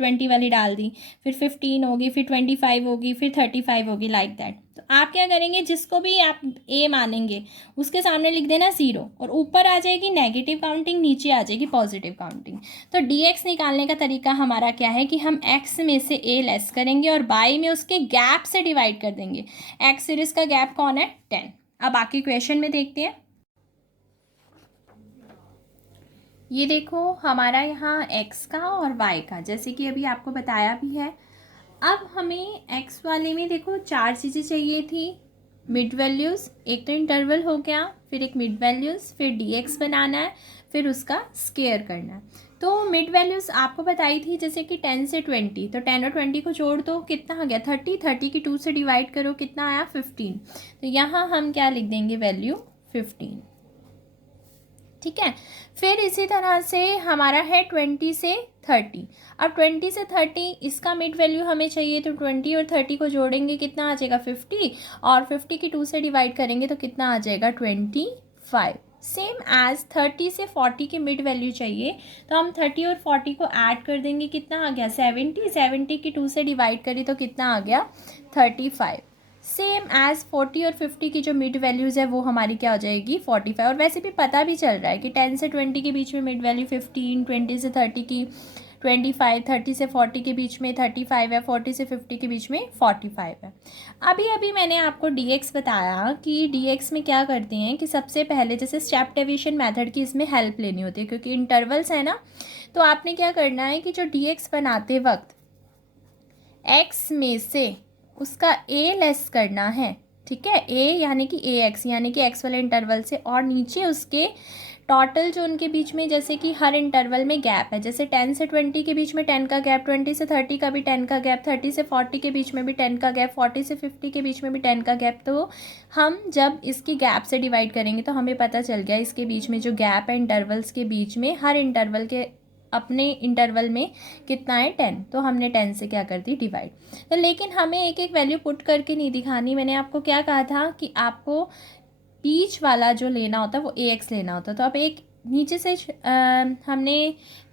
20 वाली डाल दी, फिर 15 होगी, फिर 25 होगी, फिर 35 होगी, लाइक दैट। तो आप क्या करेंगे, जिसको भी आप ए मानेंगे उसके सामने लिख देना 0, और ऊपर आ जाएगी नेगेटिव काउंटिंग, नीचे आ जाएगी पॉजिटिव काउंटिंग। तो dx निकालने का तरीका हमारा क्या है कि हम x में से a लेस करेंगे और बाई में उसके गैप से डिवाइड कर देंगे। x सीरीज का गैप कौन है 10। अब बाकी क्वेश्चन में देखते हैं। ये देखो हमारा यहाँ x का और y का, जैसे कि अभी आपको बताया भी है। अब हमें x वाले में देखो 4 चीज़ें चाहिए थी। मिड वैल्यूज़, एक तो इंटरवल हो गया, फिर एक मिड वैल्यूज़, फिर dx बनाना है, फिर उसका स्क्वायर करना है। तो मिड वैल्यूज़ आपको बताई थी, जैसे कि 10 से 20, तो 10 और 20 को जोड़ दो, कितना आ गया 30, 30 की 2 से डिवाइड करो, कितना आया 15। तो यहाँ हम क्या लिख देंगे, वैल्यू 15, ठीक है। फिर इसी तरह से हमारा है 20 से 30। अब 20 से 30 इसका मिड वैल्यू हमें चाहिए, तो 20 और 30 को जोड़ेंगे, कितना आ जाएगा 50, और 50 की 2 से डिवाइड करेंगे तो कितना आ जाएगा 25। सेम एज 30 से 40 की मिड वैल्यू चाहिए, तो हम 30 और 40 को ऐड कर देंगे, कितना आ गया 70, 70 की 2 से डिवाइड करी तो कितना आ गया 35। सेम एज़ 40 और 50 की जो मिड वैल्यूज़ है वो हमारी क्या हो जाएगी 45। और वैसे भी पता भी चल रहा है कि 10 से 20 के बीच में मिड वैल्यू 15, 20 से 30 की 25, 30 से 40 के बीच में 35 है, 40 से 50 के बीच में 45 है। अभी मैंने आपको dx बताया कि dx में क्या करते हैं कि सबसे पहले जैसे स्टेप डेविएशन मेथड की इसमें हेल्प लेनी होती है, क्योंकि इंटरवल्स है ना। तो आपने क्या करना है कि जो dx बनाते वक्त x में से उसका a लेस करना है, ठीक है। a यानी कि ax यानी कि x वाले इंटरवल से, और नीचे उसके टोटल जो उनके बीच में जैसे कि हर इंटरवल में गैप है, जैसे 10 से 20 के बीच में 10 का गैप, 20 से 30 का भी 10 का गैप, 30 से 40 के बीच में भी 10 का गैप, 40 से 50 के बीच में भी 10 का गैप। तो हम जब इसकी गैप से डिवाइड करेंगे तो हमें पता चल गया इसके बीच में जो गैप है इंटरवल्स के बीच में, हर इंटरवल के अपने इंटरवल में कितना है 10, तो हमने 10 से क्या कर दी डिवाइड। तो लेकिन हमें एक एक वैल्यू पुट करके नहीं दिखानी। मैंने आपको क्या कहा था कि आपको बीच वाला जो लेना होता है वो AX लेना होता है। तो अब एक नीचे से हमने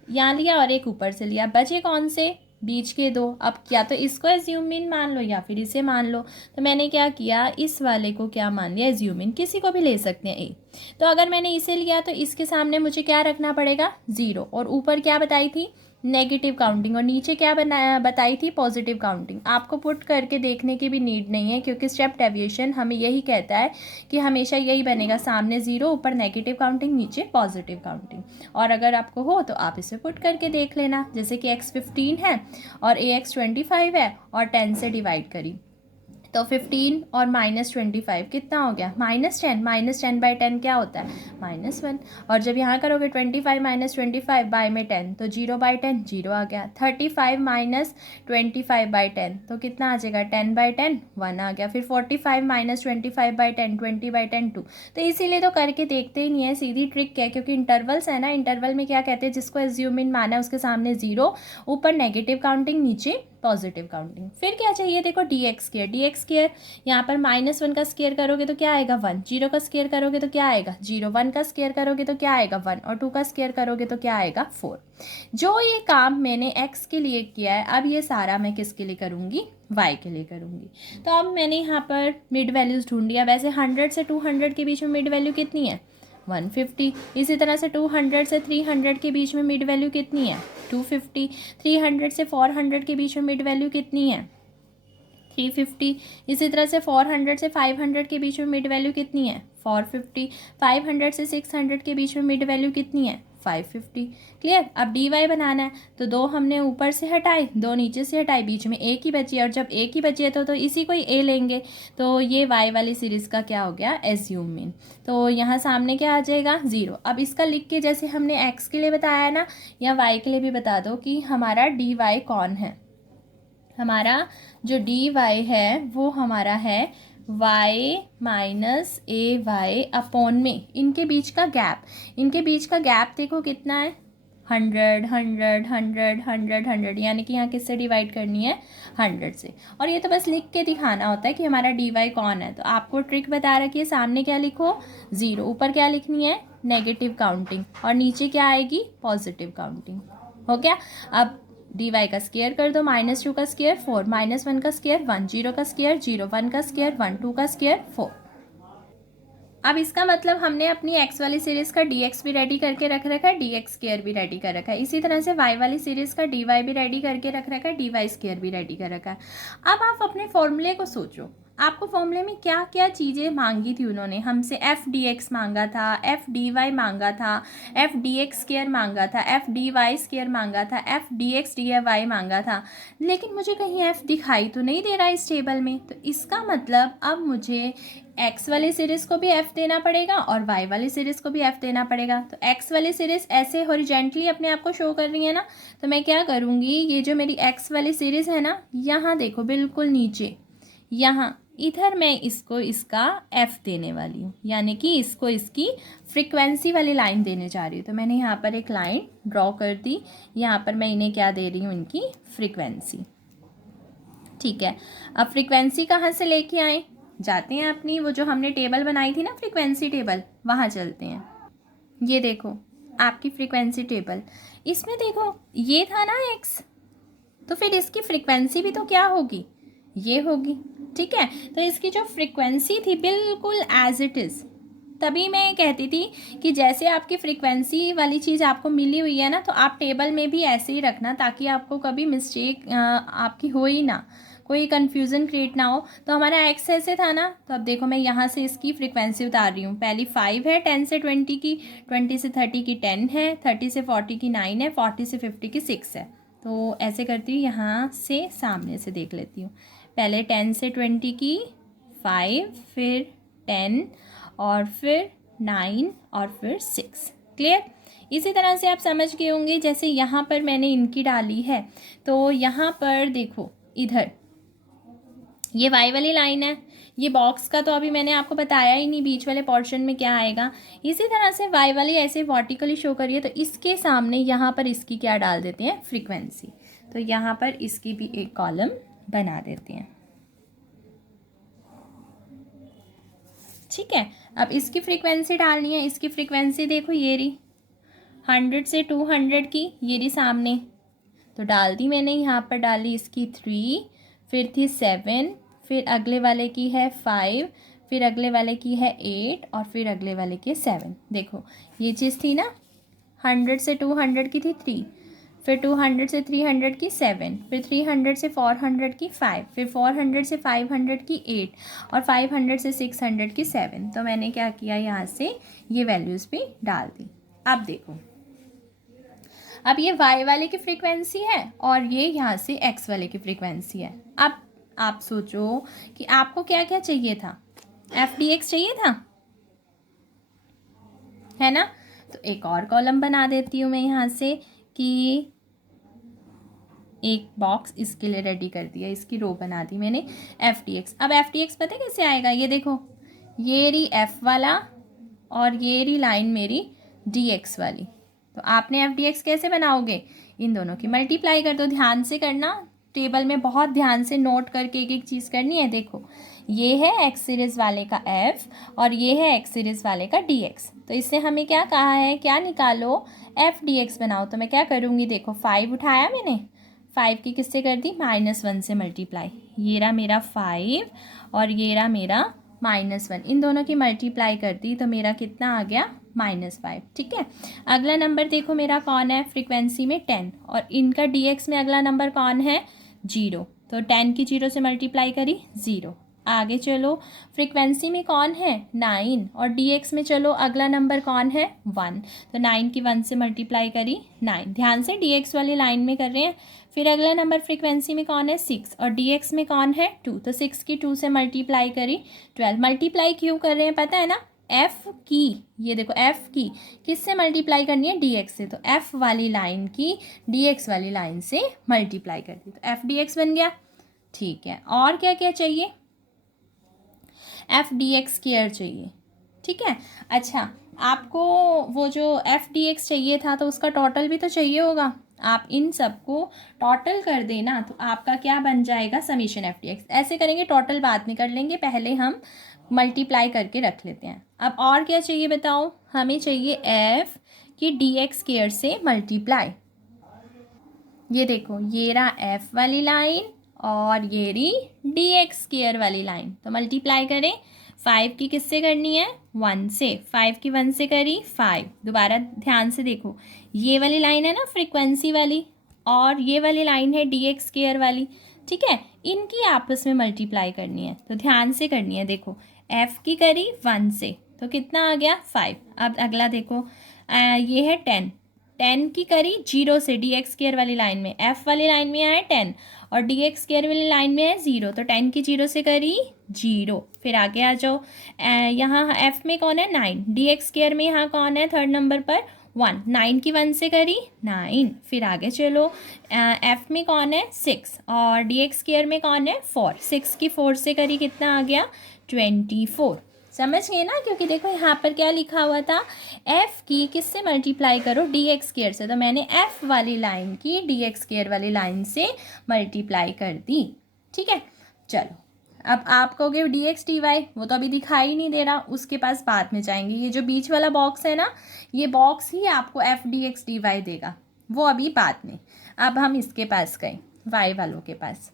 यहाँ लिया और एक ऊपर से लिया, बचे कौन से, बीच के दो। अब क्या तो इसको एज्यूम इन मान लो या फिर इसे मान लो। तो मैंने क्या किया, इस वाले को क्या मान लिया, एज्यूम इन, किसी को भी ले सकते हैं ए। तो अगर मैंने इसे लिया तो इसके सामने मुझे क्या रखना पड़ेगा, 0, और ऊपर क्या बताई थी, नेगेटिव काउंटिंग, और नीचे क्या बताई थी, पॉजिटिव काउंटिंग। आपको पुट करके देखने की भी नीड नहीं है, क्योंकि स्टेप डेविएशन हमें यही कहता है कि हमेशा यही बनेगा, सामने 0, ऊपर नेगेटिव काउंटिंग, नीचे पॉजिटिव काउंटिंग। और अगर आपको हो तो आप इसे पुट करके देख लेना, जैसे कि x 15 है और AX 25 है और 10 से डिवाइड करी, तो 15 और -25 कितना हो गया, -10। -10/10 क्या होता है, -1। और जब यहाँ करोगे 25 - 25 बाय में 10, तो 0/10 0 आ गया। 35 - 25/10 तो कितना आ जाएगा, 10/10 1 आ गया। फिर 45 - 25/10 20/10 2। तो इसीलिए तो करके देखते ही नहीं है, सीधी ट्रिक है, क्योंकि इंटरवल्स है ना, इंटरवल में क्या कहते हैं, जिसको एज्यूम इन माना है उसके सामने 0, ऊपर नेगेटिव काउंटिंग, नीचे पॉजिटिव काउंटिंग। फिर क्या चाहिए, देखो DX स्क्वायर, यहाँ पर -1 का स्क्वायर करोगे तो क्या आएगा 1, 0 का स्क्वायर करोगे तो क्या आएगा 0, 1 का स्क्वायर करोगे तो क्या आएगा 1, और 2 का स्क्वायर करोगे तो क्या आएगा 4। जो ये काम मैंने x के लिए किया है, अब ये सारा मैं किसके लिए करूँगी, y के लिए करूँगी। तो अब मैंने यहाँ पर मिड वैल्यूज़ ढूंढ लिया। वैसे 100 से 200 के बीच में मिड वैल्यू कितनी है, 150। इसी तरह से 200 से 300 के बीच में मिड वैल्यू कितनी है, 250। 300 से 400 के बीच में मिड वैल्यू कितनी है, 350। इसी तरह से 400 से 500 के बीच में मिड वैल्यू कितनी है, 450। 500 से 600 के बीच में मिड वैल्यू कितनी है, 550। क्लियर। अब dy बनाना है, तो 2 हमने ऊपर से हटाए, 2 नीचे से हटाए, बीच में एक ही बची है, और जब एक ही बची है तो इसी को ही a लेंगे। तो ये y वाली सीरीज़ का क्या हो गया, एज्यूम इन। तो यहाँ सामने क्या आ जाएगा, 0। अब इसका लिख के जैसे हमने x के लिए बताया ना, या y के लिए भी बता दो कि हमारा dy कौन है। हमारा जो dy है वो हमारा है y माइनस AY अपॉन में इनके बीच का गैप। इनके बीच का गैप देखो कितना है, 100 100 100 100 100, यानी कि यहाँ किससे डिवाइड करनी है, 100 से। और ये तो बस लिख के दिखाना होता है कि हमारा dy कौन है। तो आपको ट्रिक बता रखी है, सामने क्या लिखो 0, ऊपर क्या लिखनी है, नेगेटिव काउंटिंग, और नीचे क्या आएगी, पॉजिटिव काउंटिंग। हो गया। अब dy का स्क्वायर कर दो, -2 का स्क्वायर 4, -1 का स्क्वायर 1, 0 का स्क्वायर 0, 1 का स्क्वायर 1, 2 का स्क्वायर 4। अब इसका मतलब हमने अपनी x वाली सीरीज़ का dx भी रेडी करके रख रखा है, dx स्क्वायर भी रेडी कर रखा है। इसी तरह से y वाली सीरीज़ का dy भी रेडी करके रख रखा है, dy स्क्वायर भी रेडी कर रखा है। अब आप अपने फॉर्मूले को सोचो, आपको फॉर्मूले में क्या क्या चीज़ें मांगी थी उन्होंने हमसे, एफ डी एक्स मांगा था, एफ डी वाई मांगा था, एफ डी एक्स स्क्वायर मांगा था, एफ डी वाई स्क्वायर मांगा था, f D x D y मांगा था, लेकिन मुझे कहीं एफ दिखाई तो नहीं दे रहा इस टेबल में। तो इसका मतलब अब मुझे एक्स वाली सीरीज़ को भी एफ देना पड़ेगा और वाई वाली सीरीज़ को भी एफ देना पड़ेगा। तो एक्स वाली सीरीज़ ऐसे हॉरिजेंटली अपने आप को शो कर रही है ना, तो मैं क्या करूँगी, ये जो मेरी एक्स वाली सीरीज़ है ना, यहाँ देखो बिल्कुल नीचे, यहाँ इधर मैं इसको इसका एफ देने वाली हूँ, यानी कि इसको इसकी फ्रीक्वेंसी वाली लाइन देने जा रही हूँ। तो मैंने यहाँ पर एक लाइन ड्रॉ कर दी, यहाँ पर मैं इन्हें क्या दे रही हूँ, इनकी फ्रीक्वेंसी। ठीक है, अब फ्रीक्वेंसी कहाँ से लेके आए, जाते हैं अपनी वो जो हमने टेबल बनाई थी ना, फ्रीक्वेंसी टेबल, वहाँ चलते हैं। ये देखो आपकी फ्रीक्वेंसी टेबल, इसमें देखो ये था ना एक्स, तो फिर इसकी फ्रीक्वेंसी भी तो क्या होगी, ये होगी। ठीक है, तो इसकी जो फ्रीक्वेंसी थी बिल्कुल एज इट इज़, तभी मैं कहती थी कि जैसे आपकी फ्रीक्वेंसी वाली चीज़ आपको मिली हुई है ना, तो आप टेबल में भी ऐसे ही रखना, ताकि आपको कभी मिस्टेक आपकी हो ही ना, कोई कन्फ्यूज़न क्रिएट ना हो। तो हमारा एक्स ऐसे था ना, तो अब देखो मैं यहाँ से इसकी फ्रीक्वेंसी उतार रही हूँ। पहली 5 है, 10 से 20 की, 20 से 30 की 10 है, 30 से 40 की 9 है, 40 से 50 की 6 है। तो ऐसे करती हूँ, यहाँ से सामने से देख लेती हूँ। पहले 10 से 20 की 5, फिर 10 और फिर 9 और फिर 6। क्लियर। इसी तरह से आप समझ गए होंगे, जैसे यहाँ पर मैंने इनकी डाली है, तो यहाँ पर देखो इधर ये वाई वाली लाइन है, ये बॉक्स का तो अभी मैंने आपको बताया ही नहीं बीच वाले पोर्शन में क्या आएगा। इसी तरह से वाई वाली ऐसे वर्टिकली शो करिए, तो इसके सामने यहाँ पर इसकी क्या डाल देते हैं, फ्रीक्वेंसी। तो यहाँ पर इसकी भी एक कॉलम बना देते हैं। ठीक है, अब इसकी फ्रीक्वेंसी डालनी है। इसकी फ्रीक्वेंसी देखो ये रही 100 से 200 की, ये रही सामने, तो डाल दी मैंने। यहाँ पर डाली इसकी 3, फिर थी 7, फिर अगले वाले की है 5, फिर अगले वाले की है 8 और फिर अगले वाले की 7। देखो ये चीज़ थी ना, 100 से 200 की थी 3, फिर 200 से 300 की 7, फिर 300 से 400 की 5, फिर 400 से 500 की 8 और 500 से 600 की 7। तो मैंने क्या किया, यहाँ से ये वैल्यूज़ भी डाल दी। अब देखो, अब ये y वाले की फ्रीक्वेंसी है और ये यहाँ से x वाले की फ्रीक्वेंसी है। अब आप सोचो कि आपको क्या क्या चाहिए था, एफ डी एक्स चाहिए था, है ना। तो एक और कॉलम बना देती हूँ मैं यहाँ से कि एक बॉक्स इसके लिए रेडी कर दिया, इसकी रो बना दी मैंने एफ डी एक्स। अब एफ डी एक्स पता है कैसे आएगा, ये देखो ये रही एफ वाला और ये रही लाइन मेरी डी एक्स वाली। तो आपने एफ डी एक्स कैसे बनाओगे, इन दोनों की मल्टीप्लाई कर दो। ध्यान से करना, टेबल में बहुत ध्यान से नोट करके एक एक चीज़ करनी है। देखो ये है एक्स सीरीज़ वाले का एफ और ये है एक्स सीरीज़ वाले का डी एक्स। तो इससे हमें क्या कहा है, क्या निकालो, एफ डी एक्स बनाओ। तो मैं क्या करूँगी, देखो 5 उठाया मैंने, 5 की किससे कर दी, -1 से मल्टीप्लाई। ये रहा मेरा 5 और ये रहा मेरा -1, इन दोनों की मल्टीप्लाई कर दी तो मेरा कितना आ गया, -5। ठीक है, अगला नंबर देखो मेरा कौन है, फ्रीक्वेंसी में 10 और इनका dx में अगला नंबर कौन है, 0। तो 10 की 0 से मल्टीप्लाई करी 0। आगे चलो, फ्रीक्वेंसी में कौन है, 9 और dx में चलो अगला नंबर कौन है, 1। तो 9 की 1 से मल्टीप्लाई करी 9। ध्यान से dx वाली लाइन में कर रहे हैं। फिर अगला नंबर फ्रीक्वेंसी में कौन है, 6 और dx में कौन है, 2। तो 6 की 2 से मल्टीप्लाई करी 12। मल्टीप्लाई क्यों कर रहे हैं पता है ना, एफ की, ये देखो एफ की किससे मल्टीप्लाई करनी है, dx से। तो एफ वाली लाइन की dx वाली लाइन से मल्टीप्लाई कर दी, तो एफ dx बन गया। ठीक है, और क्या क्या चाहिए, एफ डी एक्स स्क्वायर चाहिए। ठीक है, अच्छा आपको वो जो एफ डी एक्स चाहिए था तो उसका टोटल भी तो चाहिए होगा। आप इन सबको टोटल कर देना तो आपका क्या बन जाएगा, समीशन एफ डी एक्स। ऐसे करेंगे, टोटल बाद में कर लेंगे, पहले हम मल्टीप्लाई करके रख लेते हैं। अब और क्या चाहिए बताओ, हमें चाहिए एफ की डी एक्स स्क्वायर से मल्टीप्लाई। ये देखो ये रहा एफ वाली लाइन और ये रही डी एक्स स्क्वायर वाली लाइन। तो मल्टीप्लाई करें, 5 की किससे करनी है, 1 से। 5 की 1 से करी 5। दोबारा ध्यान से देखो, ये वाली लाइन है ना फ्रीक्वेंसी वाली और ये वाली लाइन है डी एक्स स्क्वायर वाली। ठीक है, इनकी आपस में मल्टीप्लाई करनी है, तो ध्यान से करनी है। देखो एफ की करी 1 से तो कितना आ गया, 5। अब अगला देखो ये है 10 की करी 0 से, डी एक्स स्क्वायर वाली लाइन में, एफ वाली लाइन में है 10 और डी एक्स स्क्वायर वाली लाइन में है 0। तो 10 की 0 से करी 0। फिर आगे आ जाओ, यहाँ एफ में कौन है, 9। डी एक्स स्क्वायर में यहाँ कौन है, थर्ड नंबर पर 1। 9 की 1 से करी 9। फिर आगे चलो, एफ में कौन है, 6 और डी एक्स स्क्वायर में कौन है, 4। 6 की 4 से करी कितना आ गया, 24। समझ गए ना, क्योंकि देखो यहाँ पर क्या लिखा हुआ था, एफ की किससे मल्टीप्लाई करो, डी एक्स स्क्वायर से। तो मैंने एफ वाली लाइन की डी एक्स स्क्वायर वाली लाइन से मल्टीप्लाई कर दी। ठीक है, चलो अब आप कहोगे डी एक्स डी वाई, वो तो अभी दिखाई नहीं दे रहा, उसके पास बाद में जाएंगे। ये जो बीच वाला बॉक्स है ना, ये बॉक्स ही आपको f D x D y देगा, वो अभी बाद में। अब हम इसके पास गए, वाई वालों के पास।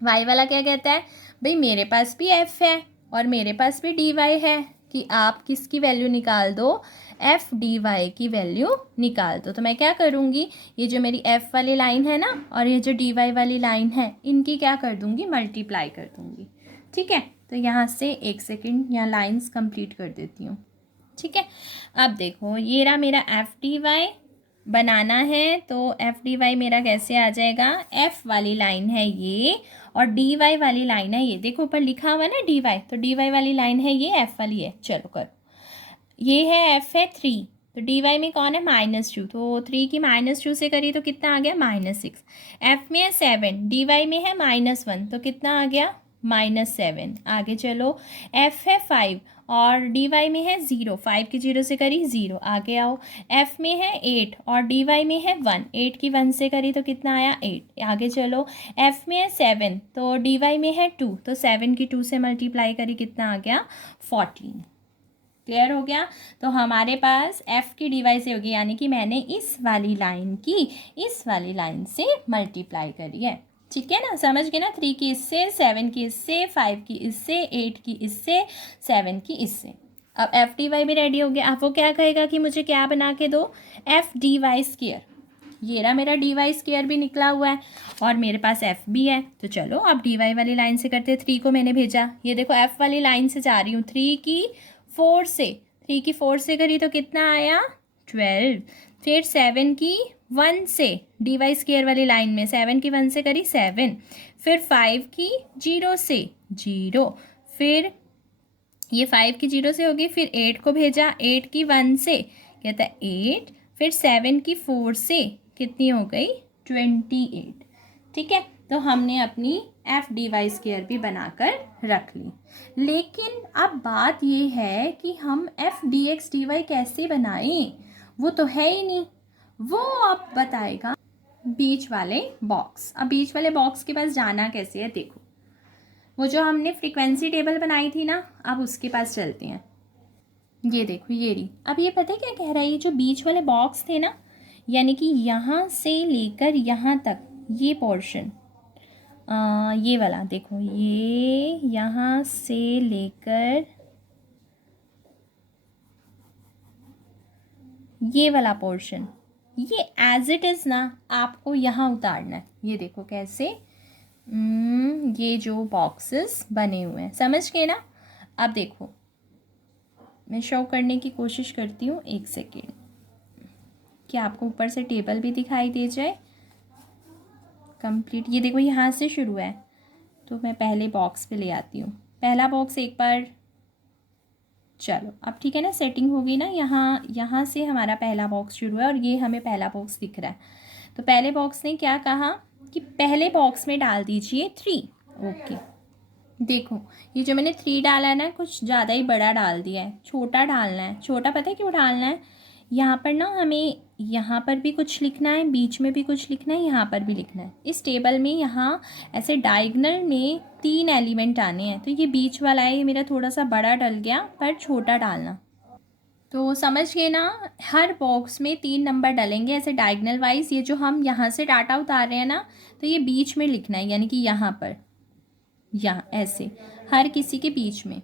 वाई वाला क्या कहता है, भाई मेरे पास भी एफ है और मेरे पास भी डी वाई है, कि आप किसकी वैल्यू निकाल दो, एफ डी वाई की वैल्यू निकाल दो। तो मैं क्या करूँगी, ये जो मेरी एफ वाली लाइन है ना और ये जो डी वाई वाली लाइन है, इनकी क्या कर दूँगी, मल्टीप्लाई कर दूँगी। ठीक है, तो यहाँ से एक सेकेंड यहाँ लाइन्स कंप्लीट कर देती हूँ। ठीक है, अब देखो ये रहा मेरा एफ डी वाई बनाना है, तो एफ डी वाई मेरा कैसे आ जाएगा, एफ वाली लाइन है ये और डी वाई वाली लाइन है ये। देखो ऊपर लिखा हुआ ना dy, तो dy वाली लाइन है ये, एफ वाली है। चलो करो, ये है एफ है 3 तो डी वाई में कौन है -2, तो 3 की -2 से करी तो कितना आ गया -6। एफ में है 7, डी वाई में है -1 तो कितना आ गया -7। आगे चलो, एफ है 5 और डी वाई में है 0, 5 की 0 से करी 0। आगे आओ, एफ में है 8 और डी वाई में है 1, 8 की 1 से करी तो कितना आया 8। आगे चलो, एफ में है 7 तो डी वाई में है 2 तो 7 की 2 से मल्टीप्लाई करी कितना आ गया 14। क्लियर हो गया। तो हमारे पास f की डी वाई से होगी, यानी कि मैंने इस वाली लाइन की इस वाली लाइन से मल्टीप्लाई करी है। ठीक है ना, समझ गए ना। 3 की इससे, 7 की इससे, 5 की इससे, 8 की इससे, 7 की इससे। अब एफ डी वाई भी रेडी हो गया। अब वो क्या कहेगा कि मुझे क्या बना के दो, एफ डी वाई स्क्वायर। ये रहा मेरा डी वाई स्क्वायर भी निकला हुआ है और मेरे पास एफ भी है। तो चलो अब डी वाई वाली लाइन से करते। 3 को मैंने भेजा, ये देखो एफ वाली लाइन से जा रही हूँ। 3 की 4 से करी तो कितना आया 12। फिर 7 की 1 से डी वाई स्क्वायर वाली लाइन में 7 की 1 से करी 7। फिर 5 की 0 से 0। फिर ये 5 की 0 से होगी। फिर 8 को भेजा, 8 की 1 से कहता है 8। फिर 7 की 4 से कितनी हो गई 28। ठीक है, तो हमने अपनी एफ डी वाई स्क्वायर भी बनाकर रख ली। लेकिन अब बात ये है कि हम f D x D y कैसे बनाएं, वो तो है ही नहीं। वो अब बताएगा बीच वाले बॉक्स। अब बीच वाले बॉक्स के पास जाना कैसे है, देखो वो जो हमने फ्रीक्वेंसी टेबल बनाई थी ना, अब उसके पास चलते हैं। ये देखो ये रही। अब ये पता है क्या कह रहा है, ये जो बीच वाले बॉक्स थे ना, यानी कि यहाँ से लेकर यहाँ तक ये पोर्शन, ये वाला देखो, ये यहाँ से लेकर ये वाला पोर्शन, ये एज इट इज़ ना आपको यहाँ उतारना है। ये देखो कैसे, ये जो बॉक्सेस बने हुए हैं, समझ गए ना। अब देखो मैं शो करने की कोशिश करती हूँ, एक सेकेंड, कि आपको ऊपर से टेबल भी दिखाई दे जाए कंप्लीट। ये देखो यहाँ से शुरू है, तो मैं पहले बॉक्स पे ले आती हूँ। पहला बॉक्स एक बार, चलो अब ठीक है ना, सेटिंग होगी ना। यहाँ से हमारा पहला बॉक्स शुरू है और ये हमें पहला बॉक्स दिख रहा है। तो पहले बॉक्स ने क्या कहा कि पहले बॉक्स में डाल दीजिए 3। ओके, देखो ये जो मैंने 3 डाला है ना, कुछ ज़्यादा ही बड़ा डाल दिया है, छोटा डालना है। छोटा पता है क्यों डालना है, यहाँ पर ना हमें यहाँ पर भी कुछ लिखना है, बीच में भी कुछ लिखना है, यहाँ पर भी लिखना है। इस टेबल में यहाँ ऐसे डायगोनल में 3 एलिमेंट आने हैं, तो ये बीच वाला है, ये मेरा थोड़ा सा बड़ा डल गया, पर छोटा डालना। तो समझ गए ना, हर बॉक्स में 3 नंबर डलेंगे ऐसे डायगोनल वाइज। ये जो हम यहाँ से डाटा उतार रहे हैं ना, तो ये बीच में लिखना है, यानी कि यहाँ पर, यहाँ ऐसे हर किसी के बीच में।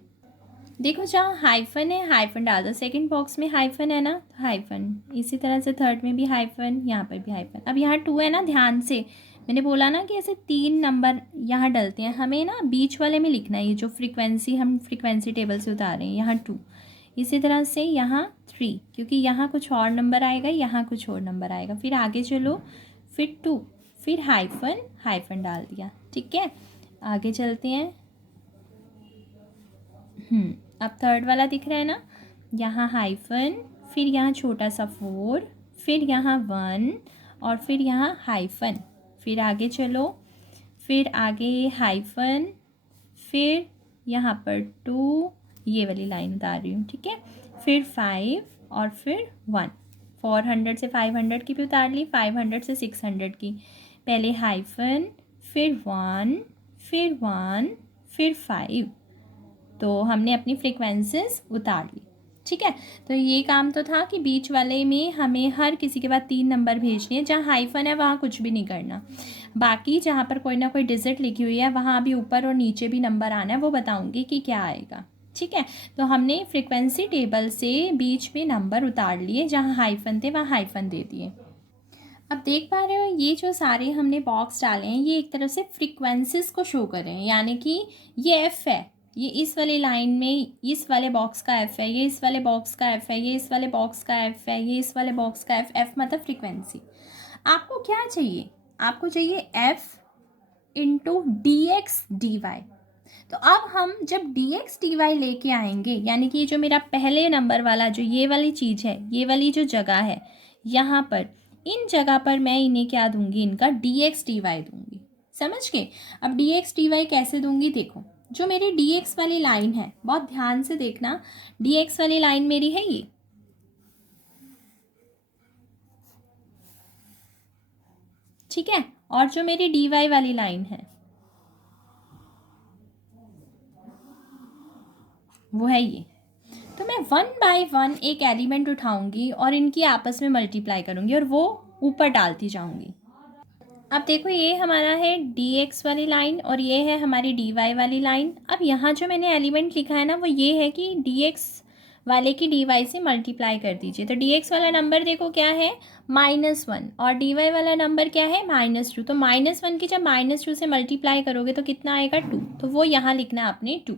देखो जहाँ हाइफन है, हाइफन डाल दो। सेकंड बॉक्स में हाइफन है ना, तो हाइफन। इसी तरह से थर्ड में भी हाइफन, यहाँ पर भी हाइफन। अब यहाँ 2 है ना, ध्यान से मैंने बोला ना कि ऐसे 3 नंबर यहाँ डलते हैं, हमें ना बीच वाले में लिखना है। ये जो फ्रीक्वेंसी हम फ्रीक्वेंसी टेबल से उतार रहे हैं, यहाँ 2, इसी तरह से यहाँ 3, क्योंकि यहाँ कुछ और नंबर आएगा, यहाँ कुछ और नंबर आएगा। फिर आगे चलो, फिर 2, फिर हाइफन, हाइफन डाल दिया। ठीक है, आगे चलते हैं। अब थर्ड वाला दिख रहा है ना, यहाँ हाइफन, फिर यहाँ छोटा सा 4, फिर यहाँ 1 और फिर यहाँ हाइफन। फिर आगे चलो, फिर आगे हाइफन, फिर यहाँ पर 2, ये वाली लाइन उतार रही हूँ। ठीक है, फिर 5 और फिर 1। 400 से 500 की भी उतार ली, 500 से 600 की। पहले हाइफन, फिर 1, फिर 1, फिर 5। तो हमने अपनी फ्रीक्वेंसीज उतार ली। ठीक है, तो ये काम तो था कि बीच वाले में हमें हर किसी के बाद 3 नंबर भेजने हैं। जहाँ हाइफन है वहाँ कुछ भी नहीं करना। बाकी जहाँ पर कोई ना कोई डिजिट लिखी हुई है, वहाँ अभी ऊपर और नीचे भी नंबर आना है, वो बताऊँगी कि क्या आएगा। ठीक है, तो हमने फ्रीक्वेंसी टेबल से बीच में नंबर उतार लिए, जहाँ हाइफन थे वहाँ हाइफन दे दिए। अब देख पा रहे हो, ये जो सारे हमने बॉक्स डाले हैं, ये एक तरह से फ्रीक्वेंसीज को शो कर रहे हैं। यानी कि ये एफ है, ये इस वाली लाइन में इस वाले बॉक्स का एफ है, ये इस वाले बॉक्स का एफ है, ये इस वाले बॉक्स का एफ है, ये इस वाले बॉक्स का एफ। एफ मतलब फ्रीक्वेंसी। आपको क्या चाहिए, आपको चाहिए f into d x D y. तो अब हम जब dx dy लेके आएंगे, यानी कि जो मेरा पहले नंबर वाला जो ये वाली चीज़ है, ये वाली जो जगह है, यहाँ पर इन जगह पर मैं इन्हें क्या दूंगी, इनका dx dy दूंगी। समझ गए। अब dx dy कैसे दूंगी, देखो जो मेरी dx वाली लाइन है, बहुत ध्यान से देखना, dx वाली लाइन मेरी है ये, ठीक है, और जो मेरी dy वाली लाइन है वो है ये। तो मैं 1/1 एक एलिमेंट उठाऊंगी और इनकी आपस में मल्टीप्लाई करूंगी और वो ऊपर डालती जाऊंगी। अब देखो ये हमारा है dx वाली लाइन और ये है हमारी dy वाली लाइन। अब यहाँ जो मैंने एलिमेंट लिखा है ना वो ये है कि dx वाले की dy से मल्टीप्लाई कर दीजिए। तो dx वाला नंबर देखो क्या है, -1, और dy वाला नंबर क्या है, -2। तो -1 की जब -2 से मल्टीप्लाई करोगे तो कितना आएगा, 2। तो वो यहाँ लिखना है आपने 2।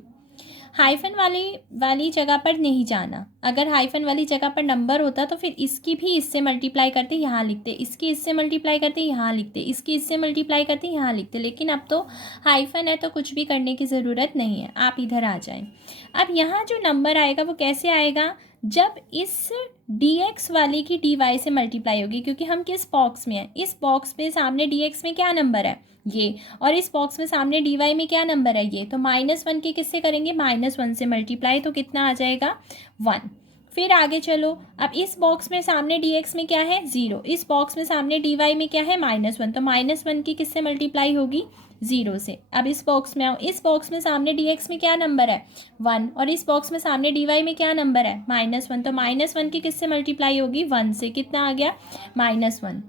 हाइफन वाली जगह पर नहीं जाना। अगर हाइफन वाली जगह पर नंबर होता तो फिर इसकी भी इससे मल्टीप्लाई करते यहाँ लिखते, इसकी इससे मल्टीप्लाई करते यहाँ लिखते, इसकी इससे मल्टीप्लाई करते यहाँ लिखते, लेकिन अब तो हाइफन है तो कुछ भी करने की ज़रूरत नहीं है, आप इधर आ जाएं। अब यहाँ जो नंबर आएगा वो कैसे आएगा, जब इस dx वाले की dy से मल्टीप्लाई होगी, क्योंकि हम किस बॉक्स में हैं, इस बॉक्स में सामने dx में क्या नंबर है ये, और इस बॉक्स में सामने dy में क्या नंबर है ये। तो -1 के किससे करेंगे, -1 से मल्टीप्लाई, तो कितना आ जाएगा 1। फिर आगे चलो, अब इस बॉक्स में सामने dx में क्या है 0, इस बॉक्स में सामने dy में क्या है -1, तो -1 की किससे मल्टीप्लाई होगी 0 से। अब इस बॉक्स में आओ, इस बॉक्स में सामने dx में क्या नंबर है 1, और इस बॉक्स में सामने dy में क्या नंबर है -1, तो -1 की किससे मल्टीप्लाई होगी 1 से, कितना आ गया -1।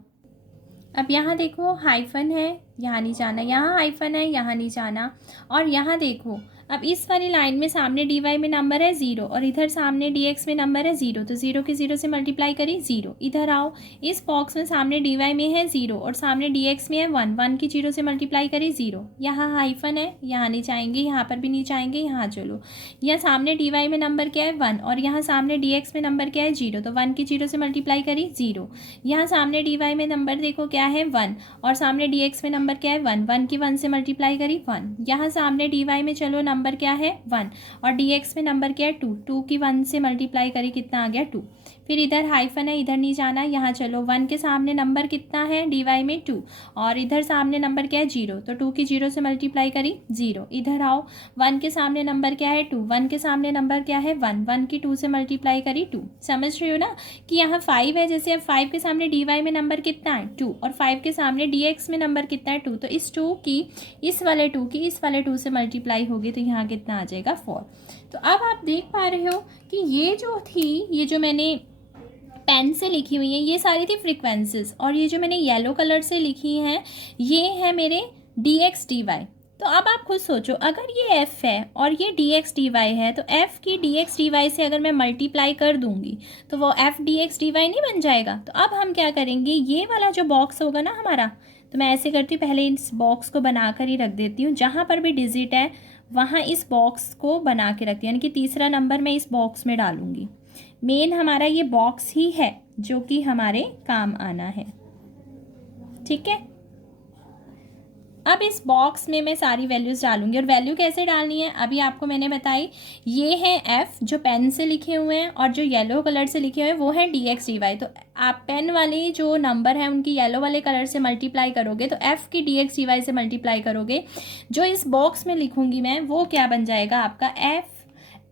अब यहाँ देखो हाइफन है, यहाँ नहीं जाना, यहाँ हाइफन है, यहाँ नहीं जाना, और यहाँ देखो अब इस वाली लाइन में सामने dy में नंबर है 0 और इधर सामने dx में नंबर है 0, तो 0 की 0 से मल्टीप्लाई करी 0। इधर आओ, इस बॉक्स में सामने dy में है 0 और सामने dx में है 1, 1 की 0 से मल्टीप्लाई करी 0। यहाँ हाइफन है, यहाँ नहीं जाएंगे, यहाँ पर भी नहीं जाएंगे, यहाँ चलो, यहाँ सामने dy में नंबर क्या है 1 और यहाँ सामने dx में नंबर क्या है 0, तो 1 की 0 से मल्टीप्लाई करी 0। यहाँ सामने dy में नंबर देखो क्या है 1 और सामने dx में नंबर क्या है 1, 1 की 1 से मल्टीप्लाई करी 1। यहाँ सामने dy में चलो नंबर क्या है 1 और dx में नंबर क्या है 2, 2 की 1 से मल्टीप्लाई करी, कितना आ गया 2। फिर इधर हाइफन है, इधर नहीं जाना, यहाँ चलो 1 के सामने नंबर कितना है dy में 2 और इधर सामने नंबर क्या है 0, तो 2 की 0 से मल्टीप्लाई करी 0। इधर आओ, 1 के सामने नंबर क्या है 2, 1 के सामने नंबर क्या है 1, 1 की 2 से मल्टीप्लाई करी 2। समझ रहे हो ना कि यहाँ 5 है, जैसे अब 5 के सामने dy में नंबर कितना है 2 और 5 के सामने dx में नंबर कितना है 2, तो इस 2 की इस वाले 2 की इस वाले 2 से मल्टीप्लाई होगी, तो यहाँ कितना आ जाएगा 4। तो अब आप देख पा रहे हो कि ये जो थी, ये जो मैंने पेन से लिखी हुई है ये सारी थी फ्रीक्वेंसीज, और ये जो मैंने येलो कलर से लिखी हैं ये है मेरे dx dy। तो अब आप खुद सोचो, अगर ये f है और ये dx dy है, तो f की dx dy से अगर मैं मल्टीप्लाई कर दूंगी तो वो f dx dy नहीं बन जाएगा। तो अब हम क्या करेंगे, ये वाला जो बॉक्स होगा ना हमारा, तो मैं ऐसे करती हूँ, पहले इस बॉक्स को बना कर ही रख देती हूँ, जहाँ पर भी डिजिट है वहाँ इस बॉक्स को बना के रखती हूँ, यानी कि तीसरा नंबर मैं इस बॉक्स में डालूंगी। मेन हमारा ये बॉक्स ही है जो कि हमारे काम आना है, ठीक है। अब इस बॉक्स में मैं सारी वैल्यूज़ डालूंगी, और वैल्यू कैसे डालनी है अभी आपको मैंने बताई। ये है f जो पेन से लिखे हुए हैं, और जो येलो कलर से लिखे हुए हैं वो है dx dy। तो आप पेन वाले जो नंबर है उनकी येलो वाले कलर से मल्टीप्लाई करोगे, तो f की dx dy से मल्टीप्लाई करोगे, जो इस बॉक्स में लिखूंगी मैं वो क्या बन जाएगा आपका f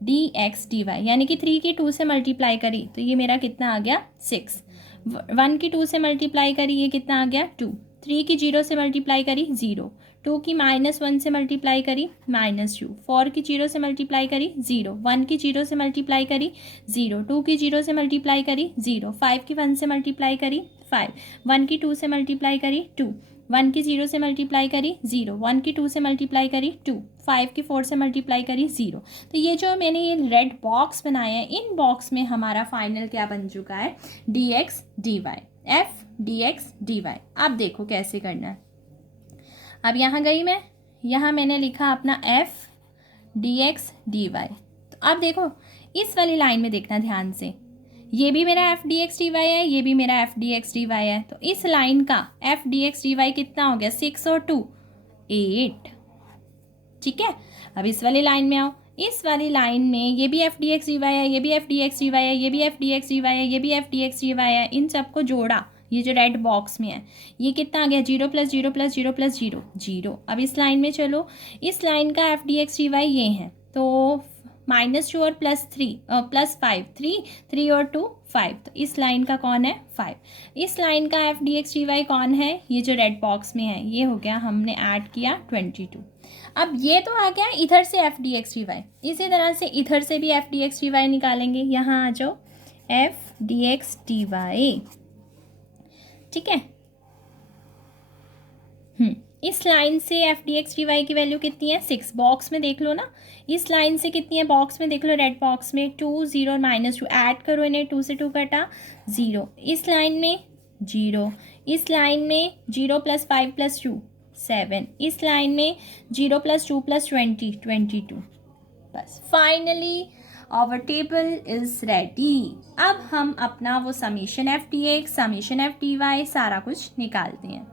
dx dy, यानी कि 3 की 2 से मल्टीप्लाई करी तो ये मेरा कितना आ गया 6, 1 की 2 से मल्टीप्लाई करी ये कितना आ गया 2, 3 की 0 से मल्टीप्लाई करी 0, 2 की -1 से मल्टीप्लाई करी -2, 4 की 0 से मल्टीप्लाई करी 0, 1 की 0 से मल्टीप्लाई करी 0, 2 की 0 से मल्टीप्लाई करी 0, 5 की 1 से मल्टीप्लाई करी 5, 1 की 2 से मल्टीप्लाई करी 2, 1 की 0 से मल्टीप्लाई करी 0, 1 की 2 से मल्टीप्लाई करी 2, 5 की 4 से मल्टीप्लाई करी 0। तो ये जो मैंने ये रेड बॉक्स बनाया है, इन बॉक्स में हमारा फाइनल क्या बन चुका है dx dy, f dx dy। अब देखो कैसे करना है। अब यहाँ गई मैं, यहाँ मैंने लिखा अपना f dx dy। तो अब देखो इस वाली लाइन में देखना ध्यान से, ये भी मेरा f dx dy है, ये भी मेरा f dx dy है। तो इस लाइन का f dx dy कितना हो गया 6 और 2 8, ठीक है। अब इस वाली लाइन में आओ, इस वाली लाइन में ये भी f D x D y है, ये भी f D x D y है, ये भी f D x D y है, ये भी f D x D y है, इन सबको जोड़ा, ये जो रेड बॉक्स में है ये कितना आ गया, 0 + 0 + 0 + 0 0। अब इस लाइन में चलो, इस लाइन का f D x D y ये है, तो -2 और +5 3 और 2 5, तो इस लाइन का कौन है 5। इस लाइन का f D x D y कौन है, ये जो रेड बॉक्स में है, ये हो गया, हमने ऐड किया 22। अब ये तो आ गया इधर से f D x D y, इसी तरह से इधर से भी f D x D y निकालेंगे। यहाँ आ जाओ, f D x D y, ठीक है। इस लाइन से f D x D y की वैल्यू कितनी है 6, बॉक्स में देख लो ना, इस लाइन से कितनी है बॉक्स में देख लो, रेड बॉक्स में 2 0 और -2, ऐड करो इन्हें, 2 से 2 कटा 0, इस लाइन में 0, इस लाइन में 0 + 5 + 2 7, इस लाइन में 0 + 2 + 20 22। बस finally our table is ready. अब हम अपना वो summation F D x, summation F D y सारा कुछ निकालते हैं।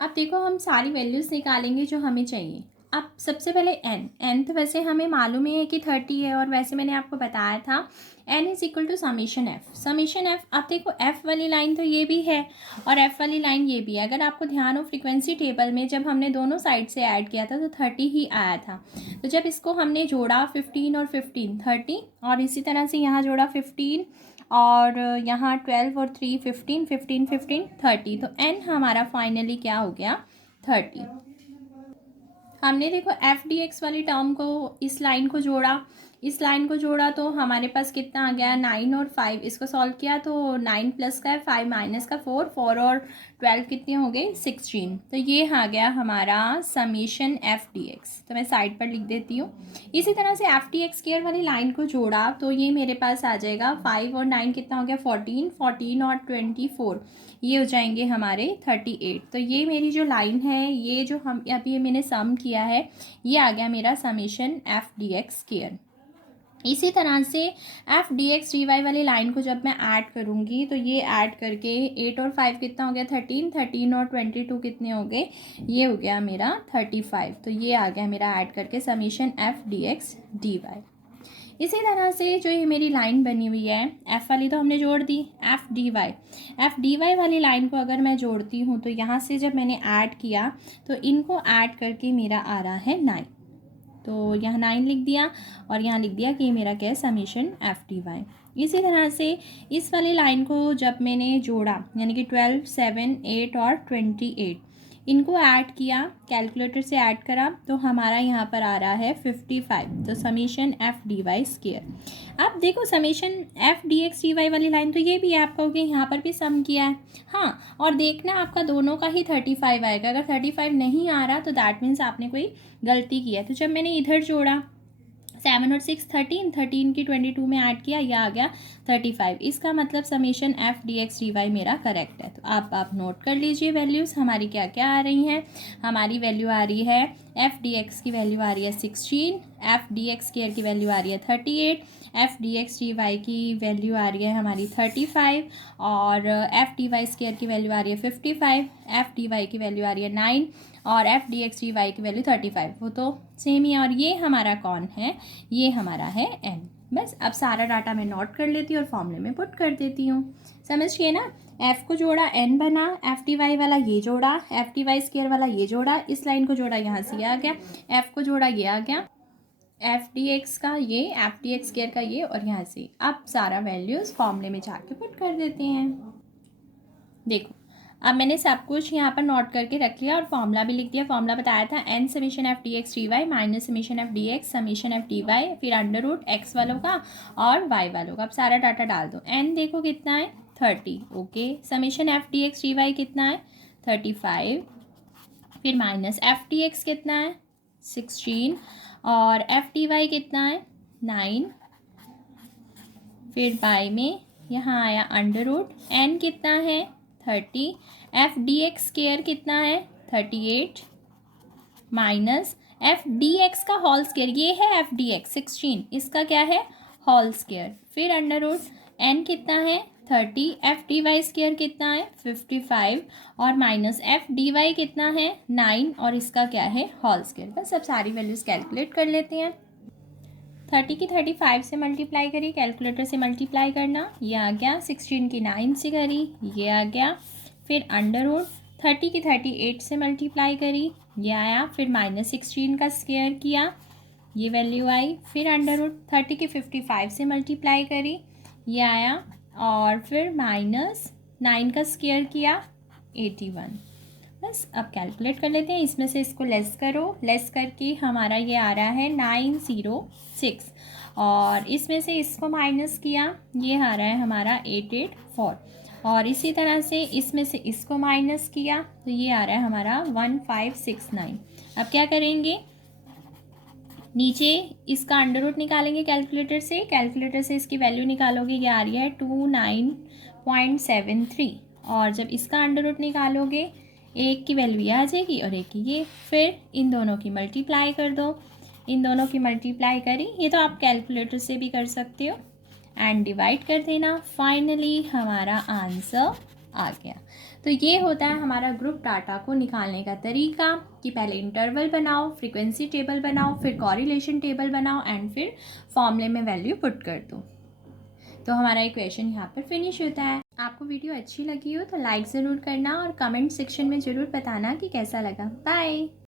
अब देखो, हम सारी वैल्यूज़ निकालेंगे जो हमें चाहिए। अब सबसे पहले n तो वैसे हमें मालूम ही है कि 30 है, और वैसे मैंने आपको बताया था n = समीशन f। अब देखो f वाली लाइन तो ये भी है और f वाली लाइन ये भी है। अगर आपको ध्यान हो, फ्रीक्वेंसी टेबल में जब हमने दोनों साइड से ऐड किया था तो 30 ही आया था। तो जब इसको हमने जोड़ा 15 और 15 30, और इसी तरह से यहाँ जोड़ा 15 और यहाँ 12 और 3 15 15 15 30, तो n हमारा फाइनली क्या हो गया 30। हमने देखो एफ डी एक्स वाली टर्म को, इस लाइन को जोड़ा, इस लाइन को जोड़ा, तो हमारे पास कितना आ गया 9 और 5, इसको सॉल्व किया तो 9 प्लस का है 5 माइनस का 4 और 12 कितने हो गए 16। तो ये आ गया हमारा समीशन एफ डी एक्स। तो मैं साइड पर लिख देती हूँ। इसी तरह से एफ डी एक्स स्क्वायर वाली लाइन को जोड़ा तो ये मेरे पास आ जाएगा 5 और 9 कितना हो गया 14 14 और 24, ये हो जाएंगे हमारे 38। तो ये मेरी जो लाइन है, ये जो हम अभी मैंने सम किया है, ये आ गया मेरा summation F D x square. इसी तरह से f D x D y वाली लाइन को जब मैं ऐड करूँगी तो ये ऐड करके 8 और 5 कितना हो गया 13 13 और 22 कितने हो गए, ये हो गया मेरा 35। तो ये आ गया मेरा ऐड करके summation F D x D y. इसी तरह से जो ये मेरी लाइन बनी हुई है, एफ़ वाली तो हमने जोड़ दी, एफ़ डी वाई वाली लाइन को अगर मैं जोड़ती हूँ तो यहाँ से जब मैंने ऐड किया तो इनको ऐड करके मेरा आ रहा है 9। तो यहाँ 9 लिख दिया और यहाँ लिख दिया कि ये मेरा क्या है समीशन एफ डी वाई। इसी तरह से इस वाली लाइन को जब मैंने जोड़ा, यानी कि 12 7 8 और 28, इनको ऐड किया, कैलकुलेटर से ऐड करा, तो हमारा यहाँ पर आ रहा है 55। तो summation F D y square. अब देखो summation F D x D y वाली लाइन तो ये भी है, आप कहोगे यहाँ पर भी सम किया है, हाँ, और देखना आपका दोनों का ही 35 आएगा। अगर 35 नहीं आ रहा तो दैट मीन्स आपने कोई गलती की है। तो जब मैंने इधर जोड़ा 7 और 6 13 की 22 में ऐड किया, यह आ गया 35। इसका मतलब summation F D x D y मेरा करेक्ट है। तो आप नोट कर लीजिए वैल्यूज़ हमारी क्या क्या आ रही हैं। हमारी वैल्यू आ रही है एफ डी एक्स की वैल्यू आ रही है 16, एफ डी एक्स स्क्वायर की वैल्यू आ रही है 38, f D x D y की वैल्यू आ रही है हमारी 35, और एफ डी वाई स्क्वायर की वैल्यू आ रही है 55, एफ डी वाई की वैल्यू आ रही है 9, और f D x D y की वैल्यू 35। वो तो सेम ही है। और ये हमारा कौन है, ये हमारा है एन। बस अब सारा डाटा मैं नोट कर लेती हूँ और फॉर्मूले में पुट कर देती हूँ। समझ गए ना, एफ़ को जोड़ा एन बना, एफ डी वाई वाला ये जोड़ा, एफ डी वाई स्क्वायर वाला ये जोड़ा, इस लाइन को जोड़ा यहाँ से ये आ गया, एफ़ को जोड़ा ये आ गया, एफ डी एक्स का ये, एफ डी एक्स स्क्वायर का ये, और यहाँ से अब सारा वैल्यूज़ फॉर्मूले में जाके पुट कर देते हैं। देखो अब मैंने सब कुछ यहाँ पर नोट करके रख लिया और फॉर्मूला भी लिख दिया। फॉर्मूला बताया था n summation F D x D Y minus summation F D x summation F D y, फिर अंडर रूट एक्स वालों का और वाई वालों का। अब सारा डाटा डाल दो। एन देखो कितना है 30, okay. Summation F D x D y कितना है 35, फिर माइनस एफ डी एक्स कितना है 16, और एफ डी वाई कितना है 9, फिर वाई में यहाँ आया अंडर रूट, एन कितना है 30, एफ डी एक्स स्क्वायर कितना है 38, माइनस एफ डी एक्स का होल स्क्वायर, ये है एफ डी एक्स 16, इसका क्या है होल स्क्वायर, फिर अंडर रूट एन कितना है 30, एफ डी वाई स्क्वायर कितना है 55 और माइनस एफ डी वाई कितना है 9 और इसका क्या है होल स्क्वायर। बस अब सारी वैल्यूज़ कैलकुलेट कर लेते हैं। 30 की 35 से मल्टीप्लाई करी, कैलकुलेटर से मल्टीप्लाई करना, ये आ गया। 16 की 9 से करी, ये आ गया। फिर अंडर रूट 30 की 38 से मल्टीप्लाई करी, ये आया। फिर माइनस 16 का स्क्वायर किया, ये वैल्यू आई। फिर अंडर रूट 30 की 55 से मल्टीप्लाई करी, ये आया। और फिर माइनस 9 का स्क्वायर किया, 81। बस अब कैलकुलेट कर लेते हैं। इसमें से इसको लेस करो, लेस करके हमारा ये आ रहा है 906 और इसमें से इसको माइनस किया, ये आ रहा है हमारा 884 और इसी तरह से इसमें से इसको माइनस किया तो ये आ रहा है हमारा 1569। अब क्या करेंगे, नीचे इसका अंडर रूट निकालेंगे कैलकुलेटर से, कैलकुलेटर से इसकी वैल्यू निकालोगे, ये आ रही है 29.73 और जब इसका अंडर रूट निकालोगे एक की वैल्यू ये आ जाएगी और एक की ये। फिर इन दोनों की मल्टीप्लाई कर दो, इन दोनों की मल्टीप्लाई करी, ये तो आप कैलकुलेटर से भी कर सकते हो, एंड डिवाइड कर देना। फाइनली हमारा आंसर आ गया। तो ये होता है हमारा ग्रुप डाटा को निकालने का तरीका कि पहले इंटरवल बनाओ, फ्रीक्वेंसी टेबल बनाओ, फिर कॉरिलेशन टेबल बनाओ एंड फिर फॉर्मूले में वैल्यू पुट कर दो। तो हमारा इक्वेशन यहाँ पर फिनिश होता है। आपको वीडियो अच्छी लगी हो तो लाइक ज़रूर करना और कमेंट सेक्शन में ज़रूर बताना कि कैसा लगा। बाय।